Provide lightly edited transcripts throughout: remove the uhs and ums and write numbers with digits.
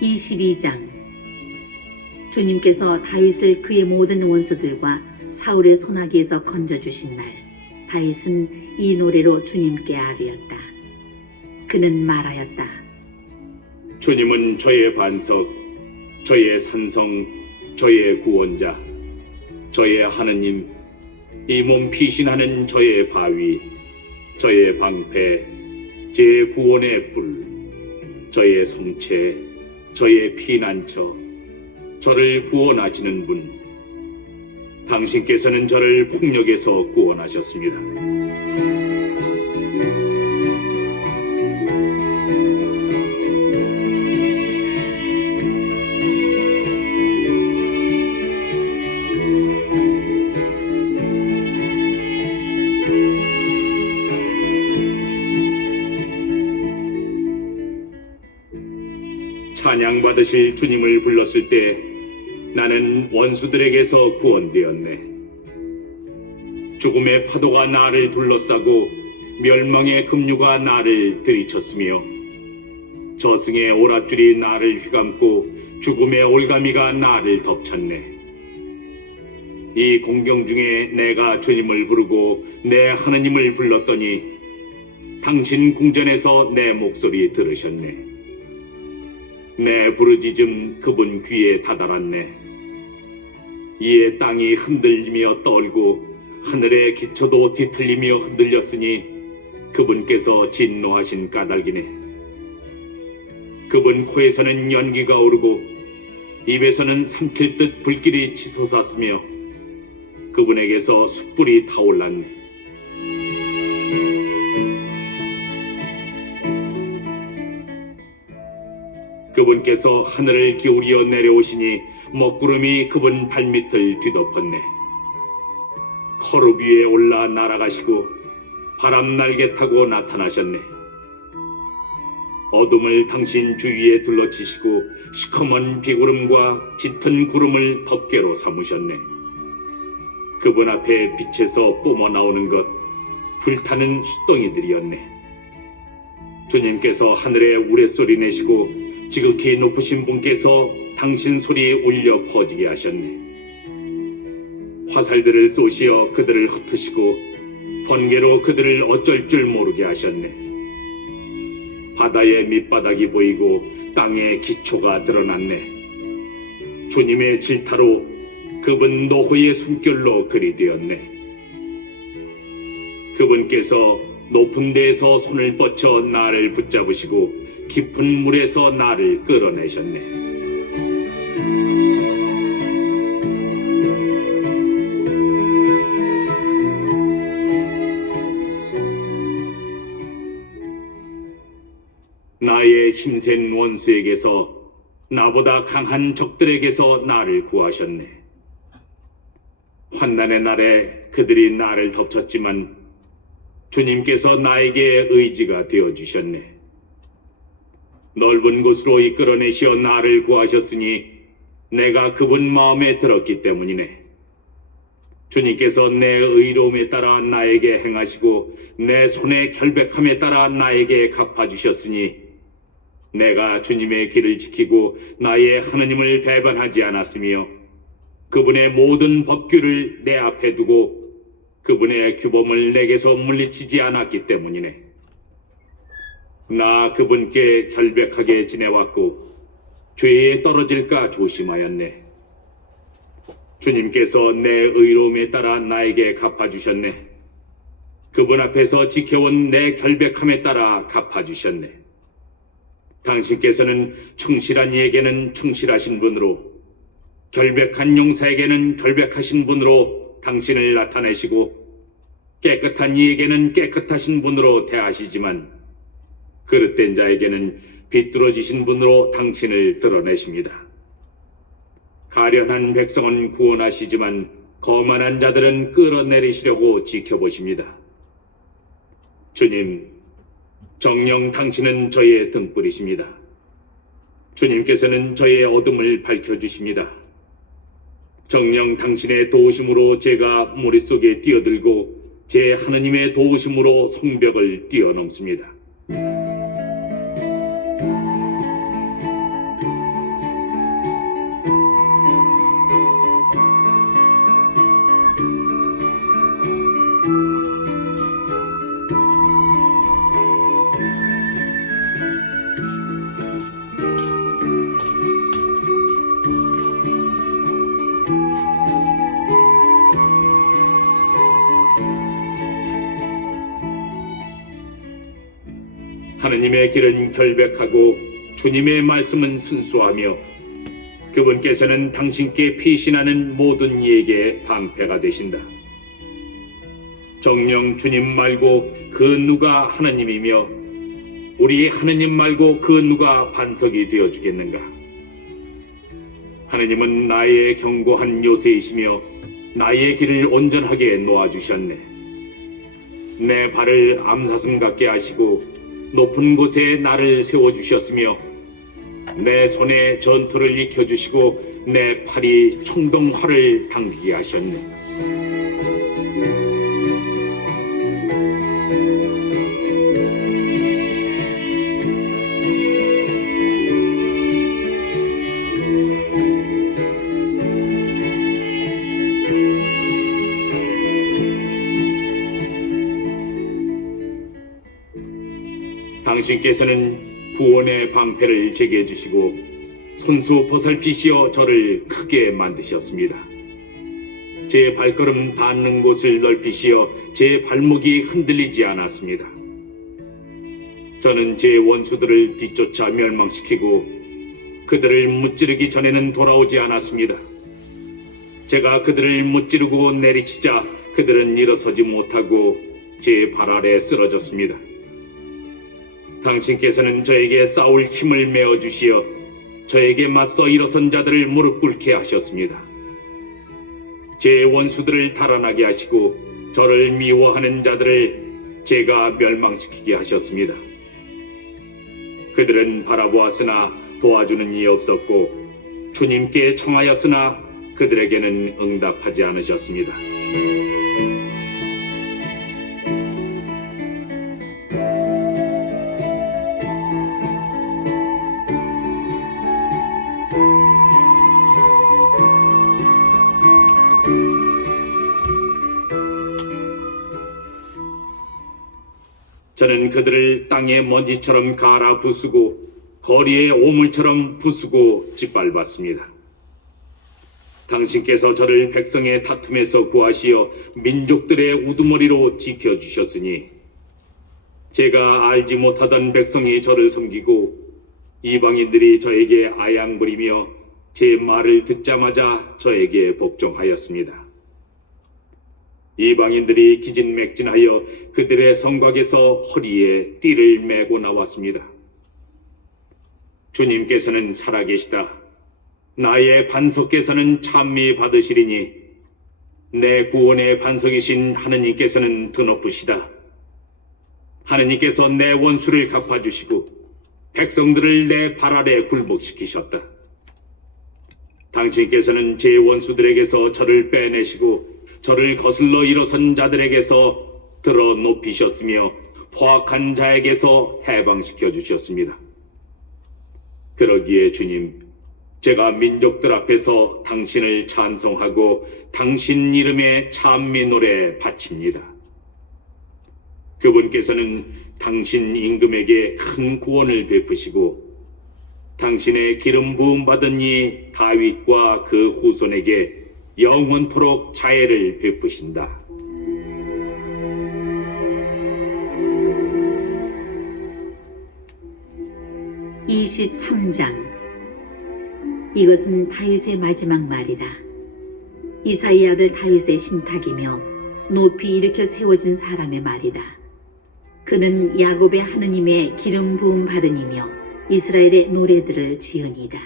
22장. 주님께서 다윗을 그의 모든 원수들과 사울의 손아귀에서 건져주신 날, 다윗은 이 노래로 주님께 아뢰었다. 그는 말하였다. 주님은 저의 반석, 저의 산성, 저의 구원자, 저의 하느님, 이 몸 피신하는 저의 바위, 저의 방패, 제 구원의 뿔, 저의 성체, 저의 피난처, 저를 구원하시는 분. 당신께서는 저를 폭력에서 구원하셨습니다. 찬양받으실 주님을 불렀을 때 나는 원수들에게서 구원되었네. 죽음의 파도가 나를 둘러싸고 멸망의 급류가 나를 들이쳤으며 저승의 오랏줄이 나를 휘감고 죽음의 올가미가 나를 덮쳤네. 이 공경 중에 내가 주님을 부르고 내 하느님을 불렀더니 당신 궁전에서 내 목소리 들으셨네. 내 부르짖음 그분 귀에 다다랐네. 이에 땅이 흔들리며 떨고 하늘의 기초도 뒤틀리며 흔들렸으니 그분께서 진노하신 까닭이네. 그분 코에서는 연기가 오르고 입에서는 삼킬 듯 불길이 치솟았으며 그분에게서 숯불이 타올랐네. 그분께서 하늘을 기울여 내려오시니 먹구름이 그분 발밑을 뒤덮었네. 커룹 위에 올라 날아가시고 바람 날개 타고 나타나셨네. 어둠을 당신 주위에 둘러치시고 시커먼 비구름과 짙은 구름을 덮개로 삼으셨네. 그분 앞에 빛에서 뿜어나오는 것 불타는 숫덩이들이었네. 주님께서 하늘에 우레소리 내시고 지극히 높으신 분께서 당신 소리 울려 퍼지게 하셨네. 화살들을 쏘시어 그들을 흩으시고 번개로 그들을 어쩔 줄 모르게 하셨네. 바다의 밑바닥이 보이고 땅의 기초가 드러났네. 주님의 질타로 그분 노호의 숨결로 그리 되었네. 그분께서 높은 데에서 손을 뻗쳐 나를 붙잡으시고 깊은 물에서 나를 끌어내셨네. 나의 힘센 원수에게서 나보다 강한 적들에게서 나를 구하셨네. 환난의 날에 그들이 나를 덮쳤지만 주님께서 나에게 의지가 되어주셨네. 넓은 곳으로 이끌어내시어 나를 구하셨으니 내가 그분 마음에 들었기 때문이네. 주님께서 내 의로움에 따라 나에게 행하시고 내 손의 결백함에 따라 나에게 갚아주셨으니 내가 주님의 길을 지키고 나의 하느님을 배반하지 않았으며 그분의 모든 법규를 내 앞에 두고 그분의 규범을 내게서 물리치지 않았기 때문이네. 나 그분께 결백하게 지내왔고 죄에 떨어질까 조심하였네. 주님께서 내 의로움에 따라 나에게 갚아주셨네. 그분 앞에서 지켜온 내 결백함에 따라 갚아주셨네. 당신께서는 충실한 이에게는 충실하신 분으로 결백한 용사에게는 결백하신 분으로 당신을 나타내시고 깨끗한 이에게는 깨끗하신 분으로 대하시지만 그릇된 자에게는 비뚤어지신 분으로 당신을 드러내십니다. 가련한 백성은 구원하시지만 거만한 자들은 끌어내리시려고 지켜보십니다. 주님, 정녕 당신은 저의 등불이십니다. 주님께서는 저의 어둠을 밝혀주십니다. 정녕 당신의 도우심으로 제가 머릿속에 뛰어들고 제 하느님의 도우심으로 성벽을 뛰어넘습니다. 하느님의 길은 결백하고 주님의 말씀은 순수하며 그분께서는 당신께 피신하는 모든 이에게 방패가 되신다. 정녕 주님 말고 그 누가 하느님이며 우리 하느님 말고 그 누가 반석이 되어주겠는가? 하느님은 나의 견고한 요새이시며 나의 길을 온전하게 놓아주셨네. 내 발을 암사슴 같게 하시고 높은 곳에 나를 세워주셨으며 내 손에 전투를 익혀주시고 내 팔이 청동활을 당기게 하셨네. 당신께서는 구원의 방패를 제게 해주시고 손수 보살피시어 저를 크게 만드셨습니다. 제 발걸음 닿는 곳을 넓히시어 제 발목이 흔들리지 않았습니다. 저는 제 원수들을 뒤쫓아 멸망시키고 그들을 무찌르기 전에는 돌아오지 않았습니다. 제가 그들을 무찌르고 내리치자 그들은 일어서지 못하고 제 발 아래 쓰러졌습니다. 당신께서는 저에게 싸울 힘을 메어주시어 저에게 맞서 일어선 자들을 무릎 꿇게 하셨습니다. 제 원수들을 달아나게 하시고 저를 미워하는 자들을 제가 멸망시키게 하셨습니다. 그들은 바라보았으나 도와주는 이 없었고 주님께 청하였으나 그들에게는 응답하지 않으셨습니다. 저는 그들을 땅의 먼지처럼 갈아 부수고 거리의 오물처럼 부수고 짓밟았습니다. 당신께서 저를 백성의 다툼에서 구하시어 민족들의 우두머리로 지켜주셨으니 제가 알지 못하던 백성이 저를 섬기고 이방인들이 저에게 아양부리며 제 말을 듣자마자 저에게 복종하였습니다. 이방인들이 기진맥진하여 그들의 성곽에서 허리에 띠를 메고 나왔습니다. 주님께서는 살아계시다. 나의 반석께서는 찬미 받으시리니 내 구원의 반석이신 하느님께서는 드높으시다. 하느님께서 내 원수를 갚아주시고 백성들을 내 발 아래 굴복시키셨다. 당신께서는 제 원수들에게서 저를 빼내시고 저를 거슬러 일어선 자들에게서 들어 높이셨으며 포악한 자에게서 해방시켜 주셨습니다. 그러기에 주님, 제가 민족들 앞에서 당신을 찬송하고 당신 이름의 찬미 노래 바칩니다. 그분께서는 당신 임금에게 큰 구원을 베푸시고 당신의 기름 부음 받은 이 다윗과 그 후손에게 영원토록 자애를 베푸신다. (23장) 이것은 다윗의 마지막 말이다. 이사야 아들 다윗의 신탁이며 높이 일으켜 세워진 사람의 말이다. 그는 야곱의 하느님의 기름 부음 받으니며 이스라엘의 노래들을 지으니이다.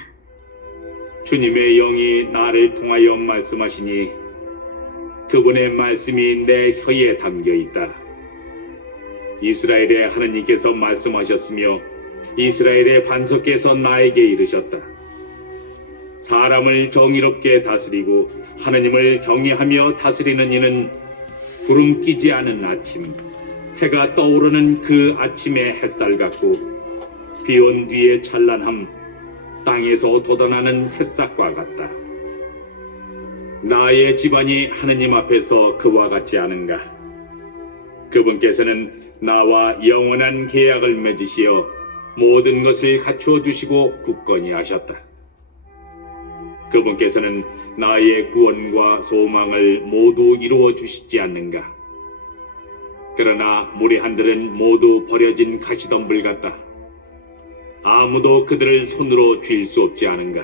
주님의 영이 나를 통하여 말씀하시니 그분의 말씀이 내 혀에 담겨 있다. 이스라엘의 하느님께서 말씀하셨으며 이스라엘의 반석께서 나에게 이르셨다. 사람을 정의롭게 다스리고 하느님을 경외하며 다스리는 이는 구름 끼지 않은 아침, 해가 떠오르는 그 아침의 햇살 같고 비온 뒤의 찬란함, 땅에서 돋아나는 새싹과 같다. 나의 집안이 하느님 앞에서 그와 같지 않은가? 그분께서는 나와 영원한 계약을 맺으시어 모든 것을 갖추어 주시고 굳건히 하셨다. 그분께서는 나의 구원과 소망을 모두 이루어 주시지 않는가? 그러나 무례한들은 모두 버려진 가시덤불 같다. 아무도 그들을 손으로 쥘 수 없지 않은가.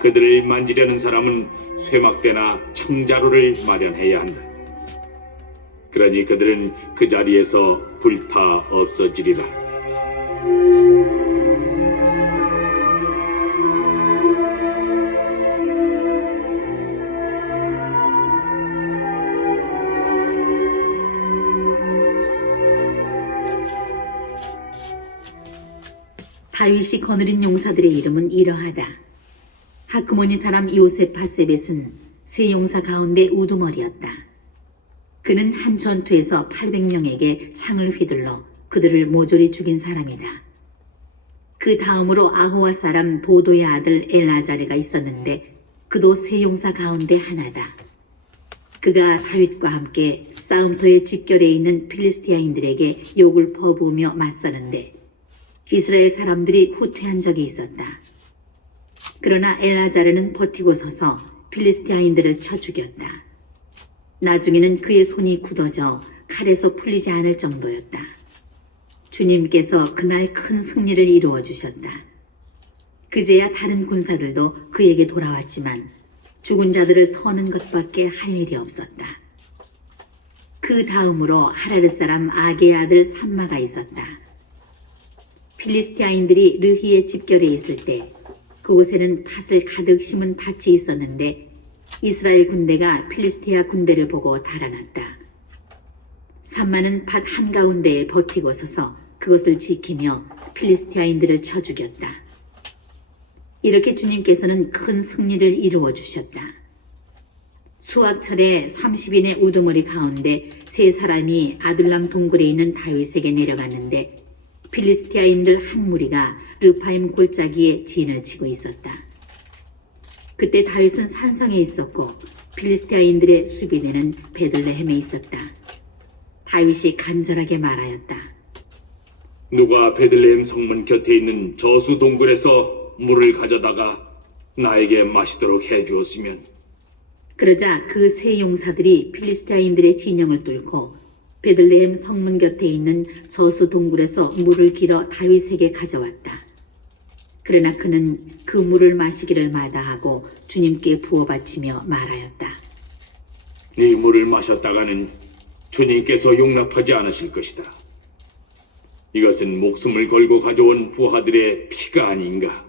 그들을 만지려는 사람은 쇠막대나 창자루를 마련해야 한다. 그러니 그들은 그 자리에서 불타 없어지리라. 다윗이 거느린 용사들의 이름은 이러하다. 하크모니 사람 요셉 바세벳은 세 용사 가운데 우두머리였다. 그는 한 전투에서 800명에게 창을 휘둘러 그들을 모조리 죽인 사람이다. 그 다음으로 아호와 사람 도도의 아들 엘아자르가 있었는데 그도 세 용사 가운데 하나다. 그가 다윗과 함께 싸움터의 집결에 있는 필리스티아인들에게 욕을 퍼부으며 맞서는데 이스라엘 사람들이 후퇴한 적이 있었다. 그러나 엘아자르는 버티고 서서 필리스티아인들을 쳐 죽였다. 나중에는 그의 손이 굳어져 칼에서 풀리지 않을 정도였다. 주님께서 그날 큰 승리를 이루어 주셨다. 그제야 다른 군사들도 그에게 돌아왔지만 죽은 자들을 터는 것밖에 할 일이 없었다. 그 다음으로 하라르 사람 아게의 아들 삼마가 있었다. 필리스티아인들이 르히에 집결해 있을 때 그곳에는 팥을 가득 심은 밭이 있었는데 이스라엘 군대가 필리스티아 군대를 보고 달아났다. 삼마는 밭 한가운데에 버티고 서서 그것을 지키며 필리스티아인들을 쳐 죽였다. 이렇게 주님께서는 큰 승리를 이루어 주셨다. 수확철에 30인의 우두머리 가운데 세 사람이 아둘람 동굴에 있는 다윗에게 내려갔는데 필리스티아인들 한 무리가 르파임 골짜기에 진을 치고 있었다. 그때 다윗은 산성에 있었고 필리스티아인들의 수비대는 베들레헴에 있었다. 다윗이 간절하게 말하였다. 누가 베들레헴 성문 곁에 있는 저수 동굴에서 물을 가져다가 나에게 마시도록 해주었으면. 그러자 그 세 용사들이 필리스티아인들의 진영을 뚫고 베들레헴 성문 곁에 있는 저수 동굴에서 물을 길어 다윗에게 가져왔다. 그러나 그는 그 물을 마시기를 마다하고 주님께 부어 바치며 말하였다. 네 물을 마셨다가는 주님께서 용납하지 않으실 것이다. 이것은 목숨을 걸고 가져온 부하들의 피가 아닌가.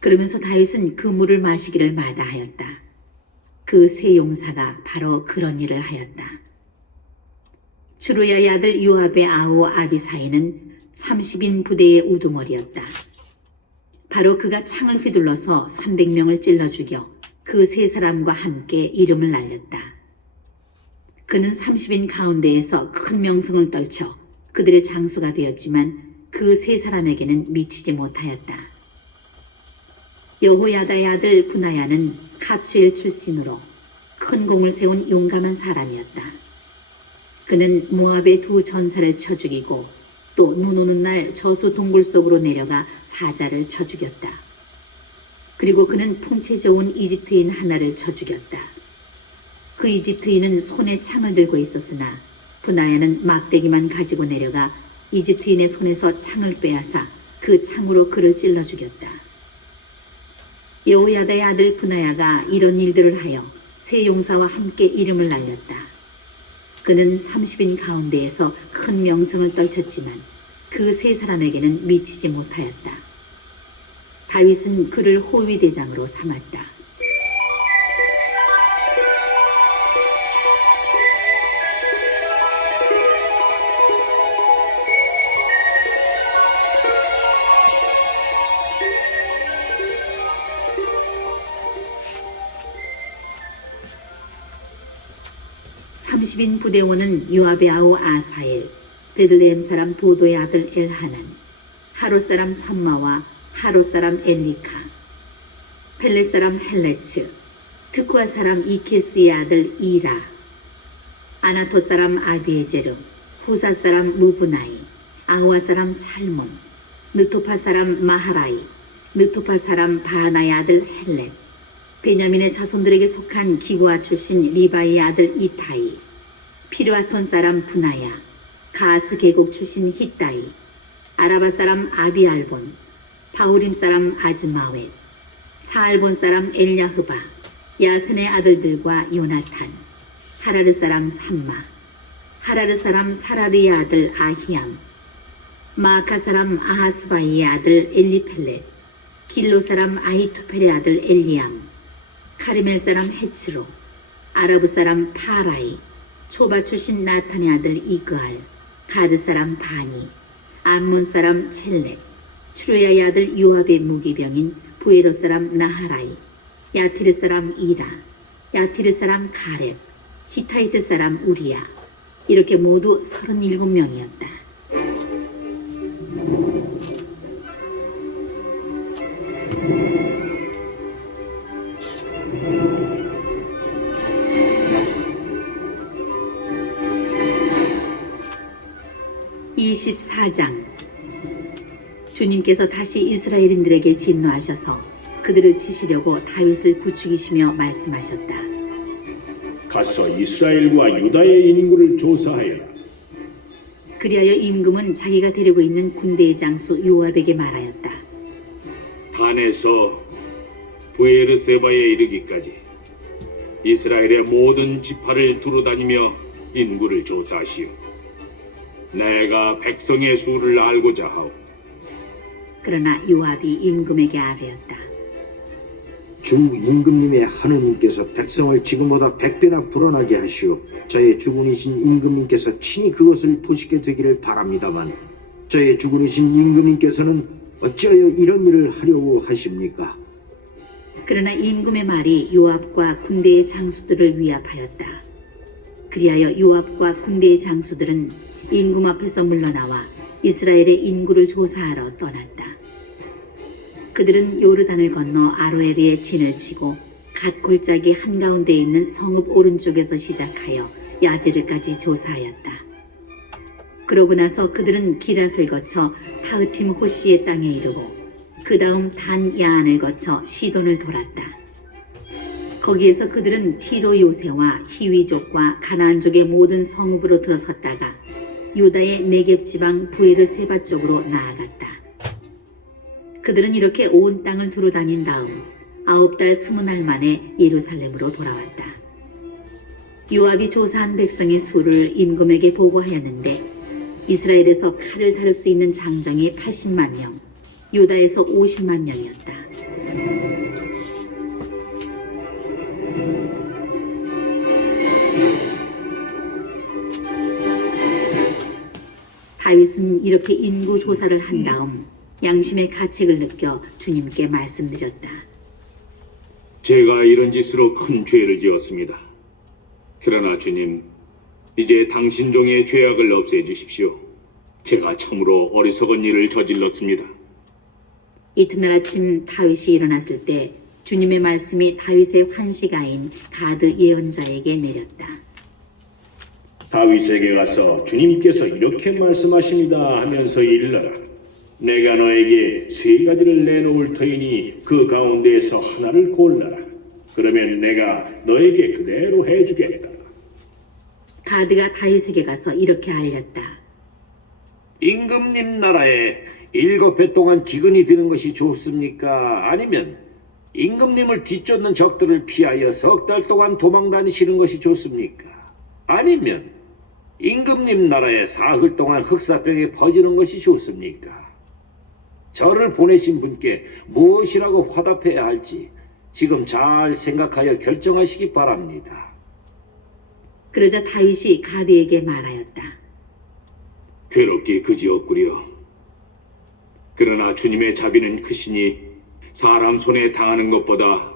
그러면서 다윗은 그 물을 마시기를 마다하였다. 그 세 용사가 바로 그런 일을 하였다. 추루야의 아들 요압의 아우 아비사이는 30인 부대의 우두머리였다. 바로 그가 창을 휘둘러서 300명을 찔러 죽여 그 세 사람과 함께 이름을 날렸다. 그는 30인 가운데에서 큰 명성을 떨쳐 그들의 장수가 되었지만 그 세 사람에게는 미치지 못하였다. 여호야다의 아들 분하야는 갑주엘 출신으로 큰 공을 세운 용감한 사람이었다. 그는 모압의 두 전사를 쳐 죽이고 또 눈 오는 날 저수 동굴 속으로 내려가 사자를 쳐 죽였다. 그리고 그는 풍채 좋은 이집트인 하나를 쳐 죽였다. 그 이집트인은 손에 창을 들고 있었으나 분하야는 막대기만 가지고 내려가 이집트인의 손에서 창을 빼앗아 그 창으로 그를 찔러 죽였다. 여호야다의 아들 분하야가 이런 일들을 하여 세 용사와 함께 이름을 날렸다. 그는 30인 가운데에서 큰 명성을 떨쳤지만 그 세 사람에게는 미치지 못하였다. 다윗은 그를 호위대장으로 삼았다. 삼십인 부대원은 요압의 아우 아사엘, 베들레헴 사람 도도의 아들 엘하난, 하롯 사람 삼마와 하롯 사람 엘리카, 펠렛 사람 헬레츠, 특구아 사람 이케스의 아들 이라, 아나토 사람 아비에제르, 후사 사람 무브나이, 아우아 사람 찰몬, 느토파 사람 마하라이, 느토파 사람 바하나의 아들 헬렛, 베냐민의 자손들에게 속한 기브아 출신 리바이의 아들 이타이, 피르아톤 사람 분하야, 가스 계곡 출신 히따이, 아라바 사람 아비알본, 바우림 사람 아즈마웻, 사알본 사람 엘야흐바, 야슨의 아들들과 요나탄, 하라르 사람 삼마, 하라르 사람 사라리의 아들 아히암, 마아카 사람 아하스바이의 아들 엘리펠렛, 길로 사람 아히토펠의 아들 엘리암, 카르멜 사람 헤츠로, 아라브 사람 파라이, 초바 출신 나탄의 아들 이그알, 가드 사람 바니, 암몬 사람 첼렉, 추루야의 아들 요압의 무기병인 부에로 사람 나하라이, 야티르 사람 이라, 야티르 사람 가렙, 히타이트 사람 우리야. 이렇게 모두 37명이었다. (24장) 주님께서 다시 이스라엘인들에게 진노하셔서 그들을 치시려고 다윗을 부추기시며 말씀하셨다. 가서 이스라엘과 유다의 인구를 조사하여라. 그리하여 임금은 자기가 데리고 있는 군대의 장수 요압에게 말하였다. 단에서 부에르세바에 이르기까지 이스라엘의 모든 지파를 두루다니며 인구를 조사하시오. 내가 백성의 수를 알고자 하오. 그러나 요압이 임금에게 아뢰었다. 주 임금님의 하느님께서 백성을 지금보다 100배나 불어나게 하시오. 저의 주군이신 임금님께서 친히 그것을 보시게 되기를 바랍니다만 저의 주군이신 임금님께서는 어찌하여 이런 일을 하려고 하십니까? 그러나 임금의 말이 요압과 군대의 장수들을 위압하였다. 그리하여 요압과 군대의 장수들은 임금 앞에서 물러나와 이스라엘의 인구를 조사하러 떠났다. 그들은 요르단을 건너 아로에르에 진을 치고 갓 골짜기 한가운데에 있는 성읍 오른쪽에서 시작하여 야제르까지 조사하였다. 그러고 나서 그들은 기랏을 거쳐 타흐팀 호시의 땅에 이르고 그 다음 단 야안을 거쳐 시돈을 돌았다. 거기에서 그들은 티로 요새와 히위족과 가나안족의 모든 성읍으로 들어섰다가 유다의 네겝 지방 부에르 세바 쪽으로 나아갔다. 그들은 이렇게 온 땅을 두루 다닌 다음 9달 20날 만에 예루살렘으로 돌아왔다. 요압이 조사한 백성의 수를 임금에게 보고하였는데 이스라엘에서 칼을 다룰 수 있는 장정이 80만 명, 유다에서 50만 명이었다. 다윗은 이렇게 인구 조사를 한 다음 양심의 가책을 느껴 주님께 말씀드렸다. 제가 이런 짓으로 큰 죄를 지었습니다. 그러나 주님, 이제 당신 종의 죄악을 없애주십시오. 제가 참으로 어리석은 일을 저질렀습니다. 이튿날 아침 다윗이 일어났을 때 주님의 말씀이 다윗의 환시가인 가드 예언자에게 내렸다. 다윗에게 가서 주님께서 이렇게 말씀하십니다 하면서 일러라. 내가 너에게 3가지를 내놓을 터이니 그 가운데에서 하나를 골라라. 그러면 내가 너에게 그대로 해주겠다. 가드가 다윗에게 가서 이렇게 알렸다. 임금님 나라에 7해 동안 기근이 드는 것이 좋습니까? 아니면 임금님을 뒤쫓는 적들을 피하여 석 달 동안 도망 다니시는 것이 좋습니까? 아니면 임금님 나라에 사흘 동안 흑사병에 퍼지는 것이 좋습니까? 저를 보내신 분께 무엇이라고 화답해야 할지 지금 잘 생각하여 결정하시기 바랍니다. 그러자 다윗이 가드에게 말하였다. 괴롭기 그지없구려. 그러나 주님의 자비는 크시니 사람 손에 당하는 것보다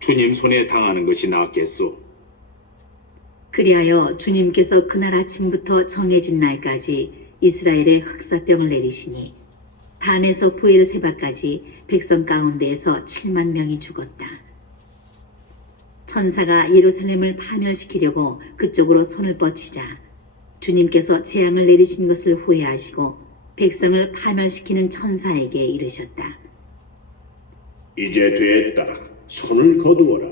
주님 손에 당하는 것이 낫겠소. 그리하여 주님께서 그날 아침부터 정해진 날까지 이스라엘에 흑사병을 내리시니 단에서 부에르세바까지 백성 가운데에서 7만 명이 죽었다. 천사가 예루살렘을 파멸시키려고 그쪽으로 손을 뻗치자 주님께서 재앙을 내리신 것을 후회하시고 백성을 파멸시키는 천사에게 이르셨다. 이제 됐다. 손을 거두어라.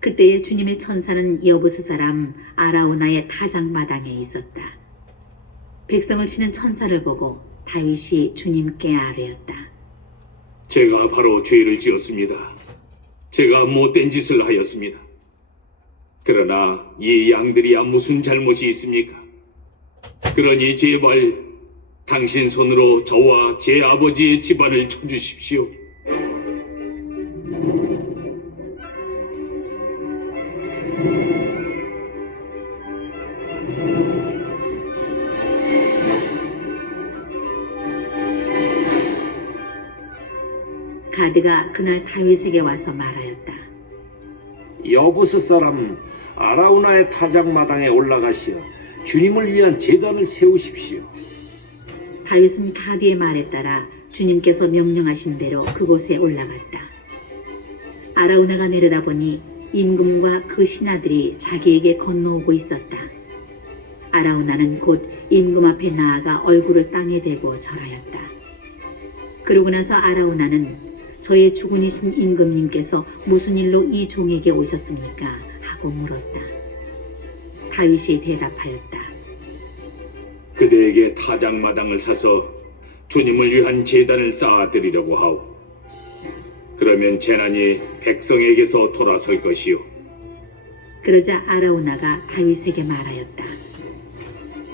그때에 주님의 천사는 여부스 사람 아라우나의 타작마당에 있었다. 백성을 치는 천사를 보고 다윗이 주님께 아뢰었다. 제가 바로 죄를 지었습니다. 제가 못된 짓을 하였습니다. 그러나 이 양들이야 무슨 잘못이 있습니까? 그러니 제발 당신 손으로 저와 제 아버지의 집안을 쳐주십시오. 가드가 그날 다윗에게 와서 말하였다. 여부스 사람 아라우나의 타작마당에 올라가시어 주님을 위한 제단을 세우십시오. 다윗은 가드의 말에 따라 주님께서 명령하신 대로 그곳에 올라갔다. 아라우나가 내려다보니 임금과 그 신하들이 자기에게 건너오고 있었다. 아라우나는 곧 임금 앞에 나아가 얼굴을 땅에 대고 절하였다. 그러고 나서 아라우나는 저의 주군이신 임금님께서 무슨 일로 이 종에게 오셨습니까? 하고 물었다. 다윗이 대답하였다. 그대에게 타작마당을 사서 주님을 위한 제단을 쌓아드리려고 하오. 그러면 재난이 백성에게서 돌아설 것이요. 그러자 아라우나가 다윗에게 말하였다.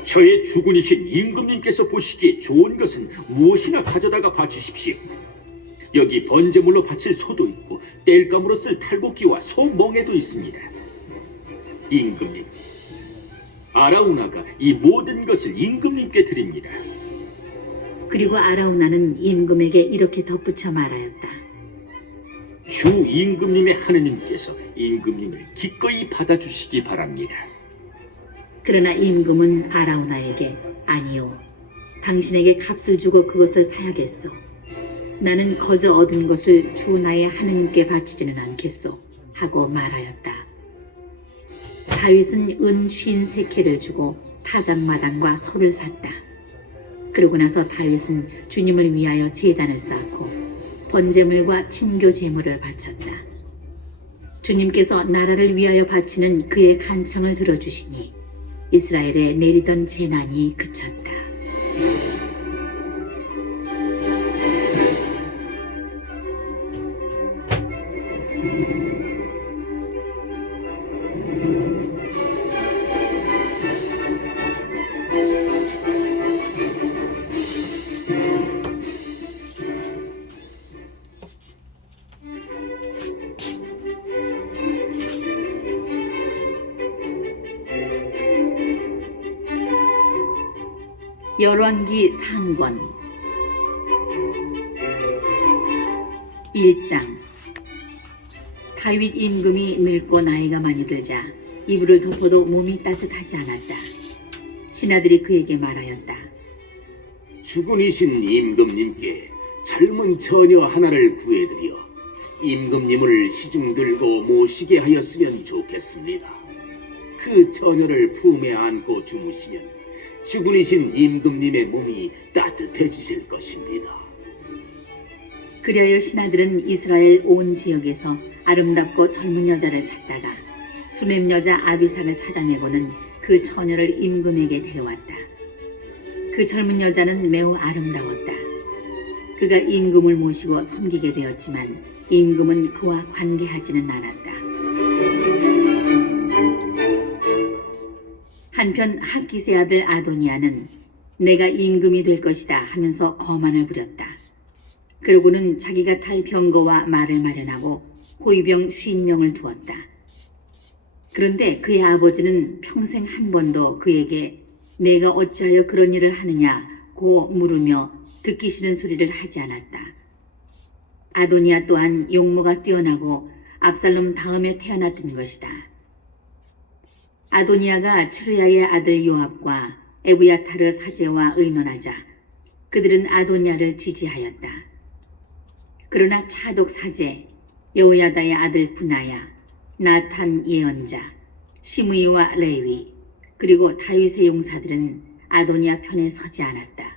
저의 주군이신 임금님께서 보시기에 좋은 것은 무엇이나 가져다가 바치십시오. 여기 번제물로 바칠 소도 있고 땔감으로 쓸 탈곡기와 소멍에도 있습니다. 임금님, 아라우나가 이 모든 것을 임금님께 드립니다. 그리고 아라우나는 임금에게 이렇게 덧붙여 말하였다. 주 임금님의 하느님께서 임금님을 기꺼이 받아주시기 바랍니다. 그러나 임금은 아라우나에게 아니요, 당신에게 값을 주고 그것을 사야겠소. 나는 거저 얻은 것을 주 나의 하느님께 바치지는 않겠소 하고 말하였다. 다윗은 은 53개를 주고 타작마당과 소를 샀다. 그러고 나서 다윗은 주님을 위하여 제단을 쌓고 번제물과 친교 제물을 바쳤다. 주님께서 나라를 위하여 바치는 그의 간청을 들어주시니 이스라엘에 내리던 재난이 그쳤다. 열왕기 상권 1장. 다윗 임금이 늙고 나이가 많이 들자 이불을 덮어도 몸이 따뜻하지 않았다. 신하들이 그에게 말하였다. 주군이신 임금님께 젊은 처녀 하나를 구해드려 임금님을 시중 들고 모시게 하였으면 좋겠습니다. 그 처녀를 품에 안고 주무시면 주군이신 임금님의 몸이 따뜻해지실 것입니다. 그리하여 신하들은 이스라엘 온 지역에서 아름답고 젊은 여자를 찾다가 수넴 여자 아비사를 찾아내고는 그 처녀를 임금에게 데려왔다. 그 젊은 여자는 매우 아름다웠다. 그가 임금을 모시고 섬기게 되었지만 임금은 그와 관계하지는 않았다. 한편 학기세 아들 아도니아는 내가 임금이 될 것이다 하면서 거만을 부렸다. 그러고는 자기가 탈 병거와 말을 마련하고 호위병 50명을 두었다. 그런데 그의 아버지는 평생 한 번도 그에게 내가 어찌하여 그런 일을 하느냐고 물으며 듣기 싫은 소리를 하지 않았다. 아도니아 또한 용모가 뛰어나고 압살롬 다음에 태어났던 것이다. 아도니아가 추르야의 아들 요압과 에브야타르 사제와 의논하자 그들은 아도니아를 지지하였다. 그러나 차독 사제, 여호야다의 아들 분하야, 나탄 예언자, 시므이와 레위, 그리고 다윗의 용사들은 아도니아 편에 서지 않았다.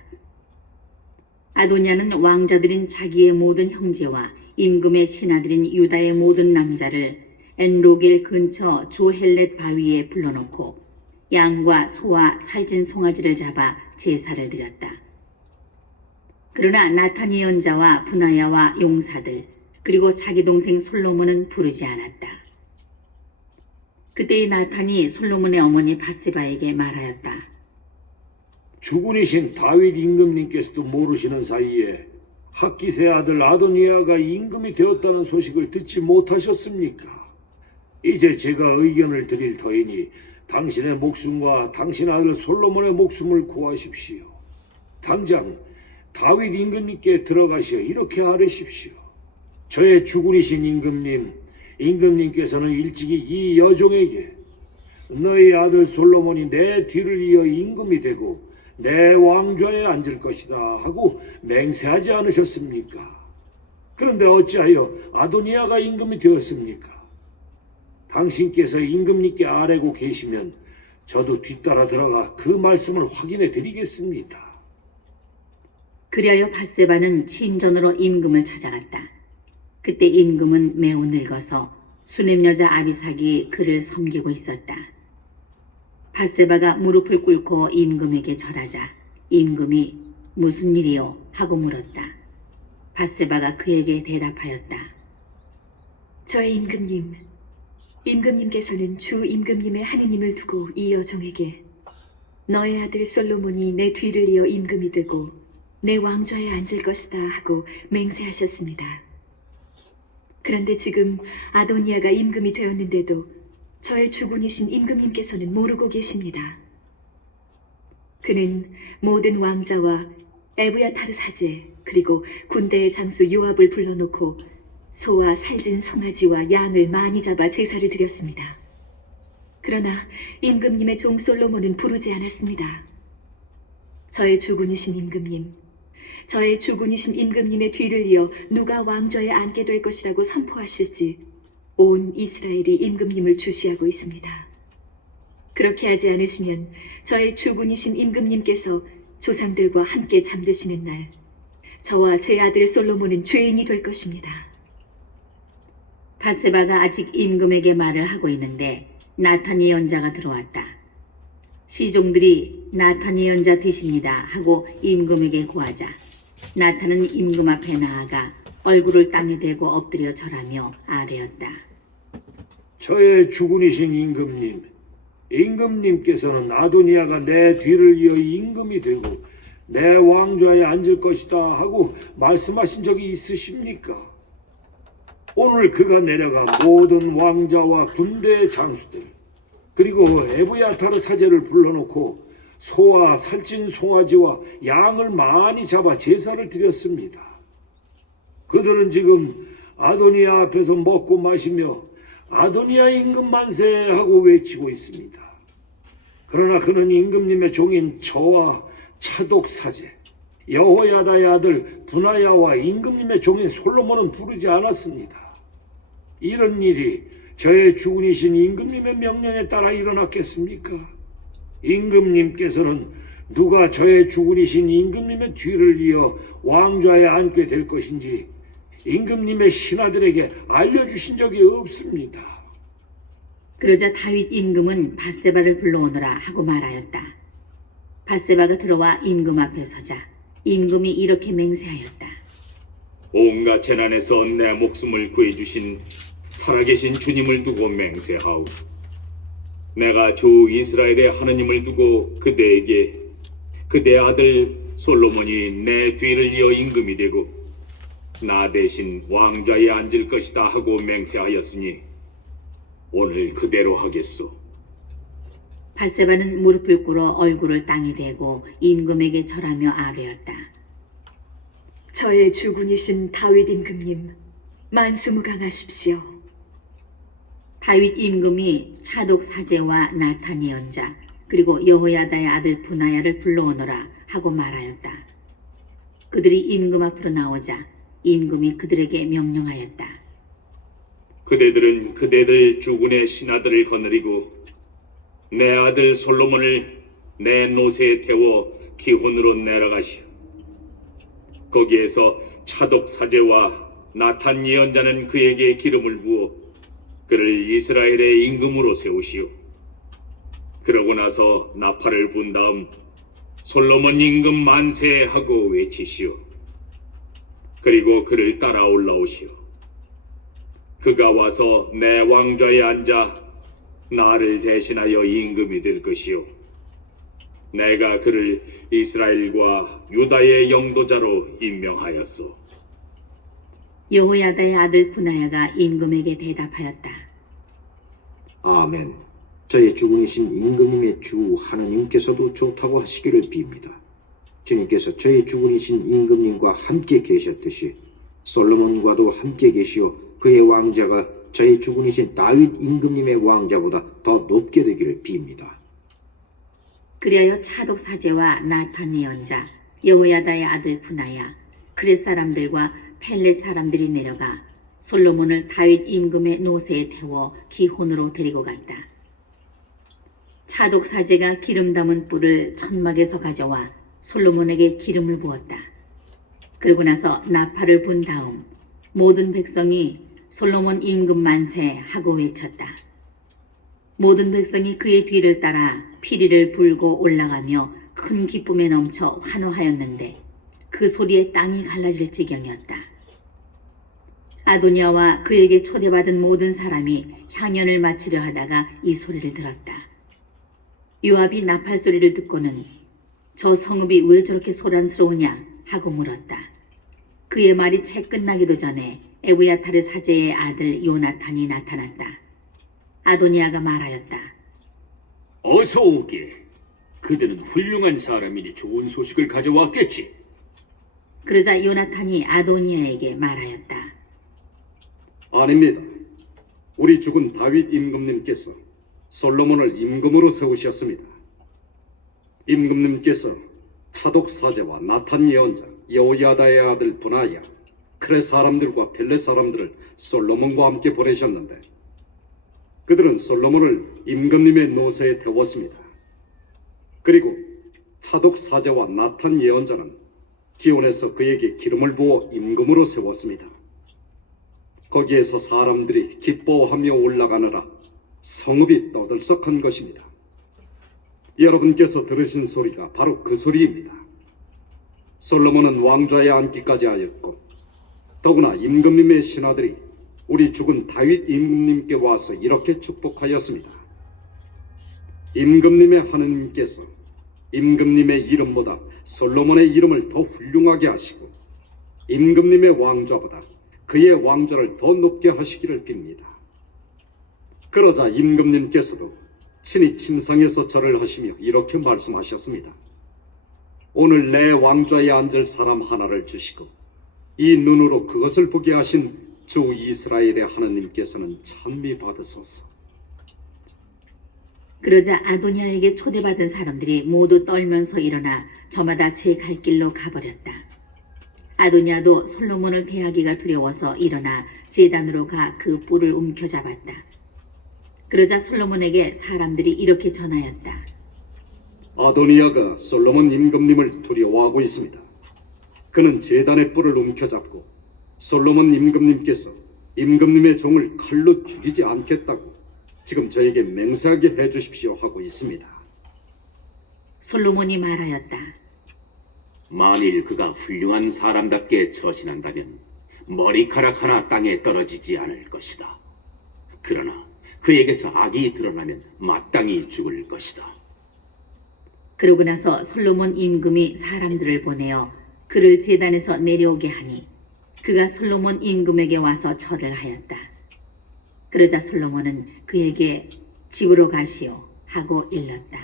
아도니아는 왕자들인 자기의 모든 형제와 임금의 신하들인 유다의 모든 남자를 엔로길 근처 조헬렛 바위에 불러놓고 양과 소와 살찐 송아지를 잡아 제사를 드렸다. 그러나 나탄 예언자와 분하야와 용사들 그리고 자기 동생 솔로몬은 부르지 않았다. 그때 나탄이 솔로몬의 어머니 바세바에게 말하였다. 주군이신 다윗 임금님께서도 모르시는 사이에 학기세 아들 아도니아가 임금이 되었다는 소식을 듣지 못하셨습니까? 이제 제가 의견을 드릴 터이니 당신의 목숨과 당신 아들 솔로몬의 목숨을 구하십시오. 당장 다윗 임금님께 들어가시어 이렇게 아뢰십시오. 저의 주군이신 임금님께서는 일찍이 이 여종에게 너희 아들 솔로몬이 내 뒤를 이어 임금이 되고 내 왕좌에 앉을 것이다 하고 맹세하지 않으셨습니까? 그런데 어찌하여 아도니아가 임금이 되었습니까? 당신께서 임금님께 아뢰고 계시면 저도 뒤따라 들어가 그 말씀을 확인해 드리겠습니다. 그리하여 바세바는 침전으로 임금을 찾아갔다. 그때 임금은 매우 늙어서 수냄 여자 아비삭이 그를 섬기고 있었다. 바세바가 무릎을 꿇고 임금에게 절하자 임금이 무슨 일이요? 하고 물었다. 바세바가 그에게 대답하였다. 저의 임금님, 임금님께서는 주 임금님의 하느님을 두고 이 여종에게 너의 아들 솔로몬이 내 뒤를 이어 임금이 되고 내 왕좌에 앉을 것이다 하고 맹세하셨습니다. 그런데 지금 아도니아가 임금이 되었는데도 저의 주군이신 임금님께서는 모르고 계십니다. 그는 모든 왕자와 에브야타르 사제 그리고 군대의 장수 요압을 불러놓고 소와 살진 송아지와 양을 많이 잡아 제사를 드렸습니다. 그러나 임금님의 종 솔로몬은 부르지 않았습니다. 저의 주군이신 임금님의 뒤를 이어 누가 왕좌에 앉게 될 것이라고 선포하실지 온 이스라엘이 임금님을 주시하고 있습니다. 그렇게 하지 않으시면 저의 주군이신 임금님께서 조상들과 함께 잠드시는 날 저와 제 아들 솔로몬은 죄인이 될 것입니다. 바세바가 아직 임금에게 말을 하고 있는데 나탄 예언자가 들어왔다. 시종들이 나탄 예언자 드십니다 하고 임금에게 고하자 나탄은 임금 앞에 나아가 얼굴을 땅에 대고 엎드려 절하며 아뢰었다. 저의 주군이신 임금님께서는 아도니아가 내 뒤를 이어 임금이 되고 내 왕좌에 앉을 것이다 하고 말씀하신 적이 있으십니까? 오늘 그가 내려가 모든 왕자와 군대의 장수들 그리고 에브야타르 사제를 불러놓고 소와 살찐 송아지와 양을 많이 잡아 제사를 드렸습니다. 그들은 지금 아도니아 앞에서 먹고 마시며 아도니아 임금 만세 하고 외치고 있습니다. 그러나 그는 임금님의 종인 저와 차독 사제 여호야다의 아들 분하야와 임금님의 종인 솔로몬은 부르지 않았습니다. 이런 일이 저의 주군이신 임금님의 명령에 따라 일어났겠습니까? 임금님께서는 누가 저의 주군이신 임금님의 뒤를 이어 왕좌에 앉게 될 것인지 임금님의 신하들에게 알려주신 적이 없습니다. 그러자 다윗 임금은 바세바를 불러오너라 하고 말하였다. 바세바가 들어와 임금 앞에 서자 임금이 이렇게 맹세하였다. 온갖 재난에서 내 목숨을 구해주신 살아계신 주님을 두고 맹세하오. 내가 주 이스라엘의 하느님을 두고 그대에게 그대 아들 솔로몬이 내 뒤를 이어 임금이 되고 나 대신 왕좌에 앉을 것이다 하고 맹세하였으니 오늘 그대로 하겠소. 바세바는 무릎을 꿇어 얼굴을 땅에 대고 임금에게 절하며 아뢰었다. 저의 주군이신 다윗 임금님, 만수무강하십시오. 다윗 임금이 차독 사제와 나탄 예언자 그리고 여호야다의 아들 분하야를 불러오너라 하고 말하였다. 그들이 임금 앞으로 나오자 임금이 그들에게 명령하였다. 그대들은 그대들 주군의 신하들을 거느리고 내 아들 솔로몬을 내 노새에 태워 기혼으로 내려가시오. 거기에서 차독 사제와 나탄 예언자는 그에게 기름을 부어 그를 이스라엘의 임금으로 세우시오. 그러고 나서 나팔을 분 다음 솔로몬 임금 만세 하고 외치시오. 그리고 그를 따라 올라오시오. 그가 와서 내 왕좌에 앉아 나를 대신하여 임금이 될 것이오. 내가 그를 이스라엘과 유다의 영도자로 임명하였소. 여호야다의 아들 분하야가 임금에게 대답하였다. 아멘. 저의 주군이신 임금님의 주 하느님께서도 좋다고 하시기를 빕니다. 주님께서 저의 주군이신 임금님과 함께 계셨듯이 솔로몬과도 함께 계시어 그의 왕자가 저의 주군이신 다윗 임금님의 왕자보다 더 높게 되기를 빕니다. 그리하여 차독 사제와 나탄 예언자 여호야다의 아들 분하야 그렛 사람들과 펠렛 사람들이 내려가 솔로몬을 다윗 임금의 노새에 태워 기혼으로 데리고 갔다. 차독 사제가 기름 담은 뿔을 천막에서 가져와 솔로몬에게 기름을 부었다. 그러고 나서 나팔을 분 다음 모든 백성이 솔로몬 임금 만세 하고 외쳤다. 모든 백성이 그의 뒤를 따라 피리를 불고 올라가며 큰 기쁨에 넘쳐 환호하였는데 그 소리에 땅이 갈라질 지경이었다. 아도니아와 그에게 초대받은 모든 사람이 향연을 마치려 하다가 이 소리를 들었다. 요압이 나팔 소리를 듣고는 저 성읍이 왜 저렇게 소란스러우냐 하고 물었다. 그의 말이 채 끝나기도 전에 에브야타르 사제의 아들 요나탄이 나타났다. 아도니아가 말하였다. 어서 오게. 그대는 훌륭한 사람이니 좋은 소식을 가져왔겠지. 그러자 요나탄이 아도니아에게 말하였다. 아닙니다. 우리 죽은 다윗 임금님께서 솔로몬을 임금으로 세우셨습니다. 임금님께서 차독 사제와 나탄 예언자 여호야다의 아들 분하야 크렛 사람들과 펠렛 사람들을 솔로몬과 함께 보내셨는데 그들은 솔로몬을 임금님의 노새에 태웠습니다. 그리고 차독 사제와 나탄 예언자는 기온에서 그에게 기름을 부어 임금으로 세웠습니다. 거기에서 사람들이 기뻐하며 올라가느라 성읍이 떠들썩한 것입니다. 여러분께서 들으신 소리가 바로 그 소리입니다. 솔로몬은 왕좌에 앉기까지 하였고 더구나 임금님의 신하들이 우리 죽은 다윗 임금님께 와서 이렇게 축복하였습니다. 임금님의 하느님께서 임금님의 이름보다 솔로몬의 이름을 더 훌륭하게 하시고 임금님의 왕좌보다 그의 왕좌를 더 높게 하시기를 빕니다. 그러자 임금님께서도 친히 침상에서 절을 하시며 이렇게 말씀하셨습니다. 오늘 내 왕좌에 앉을 사람 하나를 주시고 이 눈으로 그것을 보게 하신 주 이스라엘의 하나님께서는 찬미 받으소서. 그러자 아도니아에게 초대받은 사람들이 모두 떨면서 일어나 저마다 제 갈 길로 가버렸다. 아도니아도 솔로몬을 대하기가 두려워서 일어나 제단으로 가 그 뿔을 움켜잡았다. 그러자 솔로몬에게 사람들이 이렇게 전하였다. 아도니아가 솔로몬 임금님을 두려워하고 있습니다. 그는 제단의 뿔을 움켜잡고 솔로몬 임금님께서 임금님의 종을 칼로 죽이지 않겠다고 지금 저에게 맹세하게 해주십시오 하고 있습니다. 솔로몬이 말하였다. 만일 그가 훌륭한 사람답게 처신한다면 머리카락 하나 땅에 떨어지지 않을 것이다. 그러나 그에게서 악이 드러나면 마땅히 죽을 것이다. 그러고 나서 솔로몬 임금이 사람들을 보내어 그를 제단에서 내려오게 하니 그가 솔로몬 임금에게 와서 절을 하였다. 그러자 솔로몬은 그에게 집으로 가시오 하고 일렀다.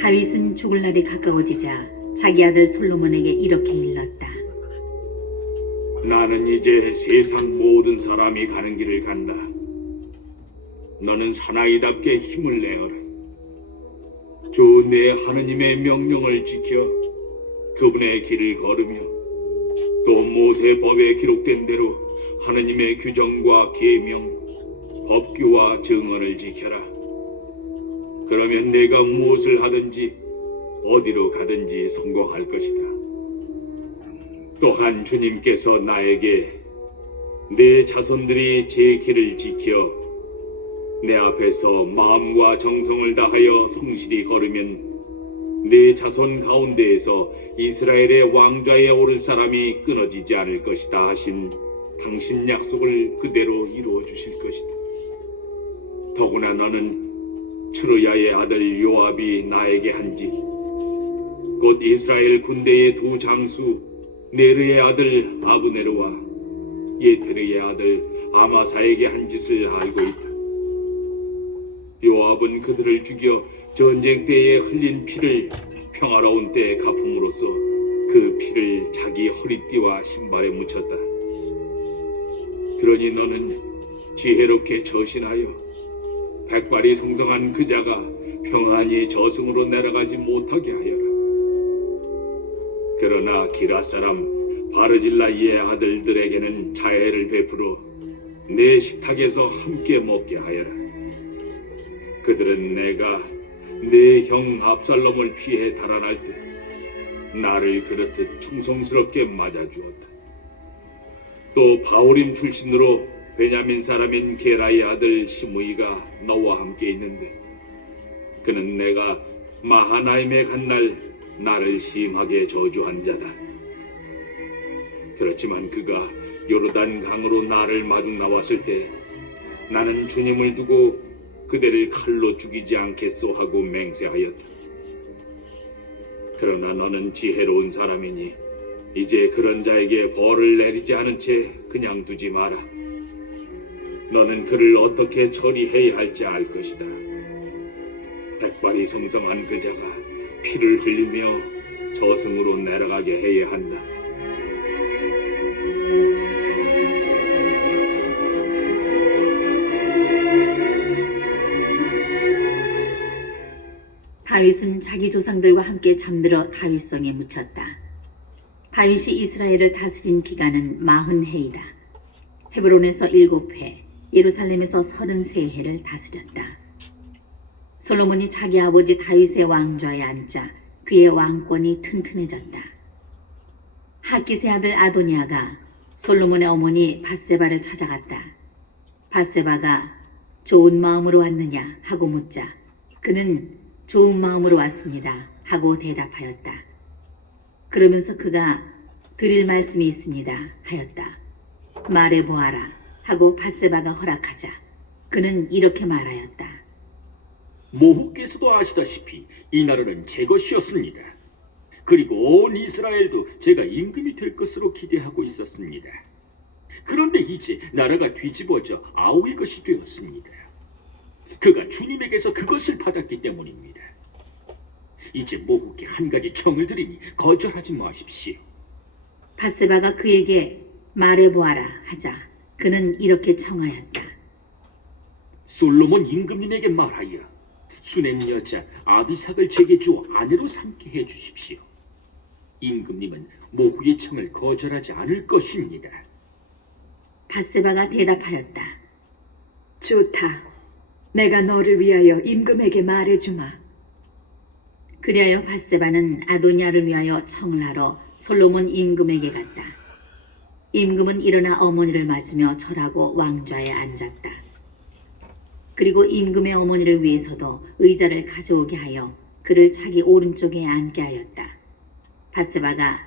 다윗은 죽을 날이 가까워지자 자기 아들 솔로몬에게 이렇게 일렀다. 나는 이제 세상 모든 사람이 가는 길을 간다. 너는 사나이답게 힘을 내어라. 주 내 하느님의 명령을 지켜 그분의 길을 걸으며 또 모세법에 기록된 대로 하느님의 규정과 계명 법규와 정언을 지켜라. 그러면 내가 무엇을 하든지 어디로 가든지 성공할 것이다. 또한 주님께서 나에게 내 자손들이 제 길을 지켜 내 앞에서 마음과 정성을 다하여 성실히 걸으면 내 자손 가운데에서 이스라엘의 왕좌에 오를 사람이 끊어지지 않을 것이다 하신 당신 약속을 그대로 이루어 주실 것이다. 더구나 너는 추르야의 아들 요압이 나에게 한 짓, 곧 이스라엘 군대의 두 장수 네르의 아들 아브네르와 예테르의 아들 아마사에게 한 짓을 알고 있다. 요압은 그들을 죽여 전쟁 때에 흘린 피를 평화로운 때에 갚음으로써 그 피를 자기 허리띠와 신발에 묻혔다. 그러니 너는 지혜롭게 처신하여 백발이 성성한 그 자가 평안히 저승으로 내려가지 못하게 하여라. 그러나 기라 사람 바르질라이의 아들들에게는 자애를 베풀어 내 식탁에서 함께 먹게 하여라. 그들은 내가 내 형 압살롬을 피해 달아날 때 나를 그렇듯 충성스럽게 맞아주었다. 또 바울임 출신으로 베냐민 사람인 게라의 아들 시므이가 너와 함께 있는데 그는 내가 마하나임에 간 날 나를 심하게 저주한 자다. 그렇지만 그가 요르단 강으로 나를 마중 나왔을 때 나는 주님을 두고 그대를 칼로 죽이지 않겠소 하고 맹세하였다. 그러나 너는 지혜로운 사람이니 이제 그런 자에게 벌을 내리지 않은 채 그냥 두지 마라. 너는 그를 어떻게 처리해야 할지 알 것이다. 백발이 성성한 그 자가 피를 흘리며 저승으로 내려가게 해야 한다. 다윗은 자기 조상들과 함께 잠들어 다윗성에 묻혔다. 다윗이 이스라엘을 다스린 기간은 40해이다. 헤브론에서 7해, 예루살렘에서 33해를 다스렸다. 솔로몬이 자기 아버지 다윗의 왕좌에 앉자 그의 왕권이 튼튼해졌다. 하깃의 아들 아도니아가 솔로몬의 어머니 밧세바를 찾아갔다. 밧세바가 좋은 마음으로 왔느냐 하고 묻자 그는 좋은 마음으로 왔습니다 하고 대답하였다. 그러면서 그가 드릴 말씀이 있습니다 하였다. 말해보아라 하고 밧세바가 허락하자 그는 이렇게 말하였다. 모후께서도 아시다시피 이 나라는 제 것이었습니다. 그리고 온 이스라엘도 제가 임금이 될 것으로 기대하고 있었습니다. 그런데 이제 나라가 뒤집어져 아우의 것이 되었습니다. 그가 주님에게서 그것을 받았기 때문입니다. 이제 모후께 한 가지 청을 드리니 거절하지 마십시오. 밧세바가 그에게 말해보아라 하자 그는 이렇게 청하였다. 솔로몬 임금님에게 말하여 수넴 여자 아비삭을 제게 주어 아내로 삼게 해주십시오. 임금님은 모후의 청을 거절하지 않을 것입니다. 밧세바가 대답하였다. 좋다. 내가 너를 위하여 임금에게 말해주마. 그리하여 밧세바는 아도니아를 위하여 청을 하러 솔로몬 임금에게 갔다. 임금은 일어나 어머니를 맞으며 절하고 왕좌에 앉았다. 그리고 임금의 어머니를 위해서도 의자를 가져오게 하여 그를 자기 오른쪽에 앉게 하였다. 밧세바가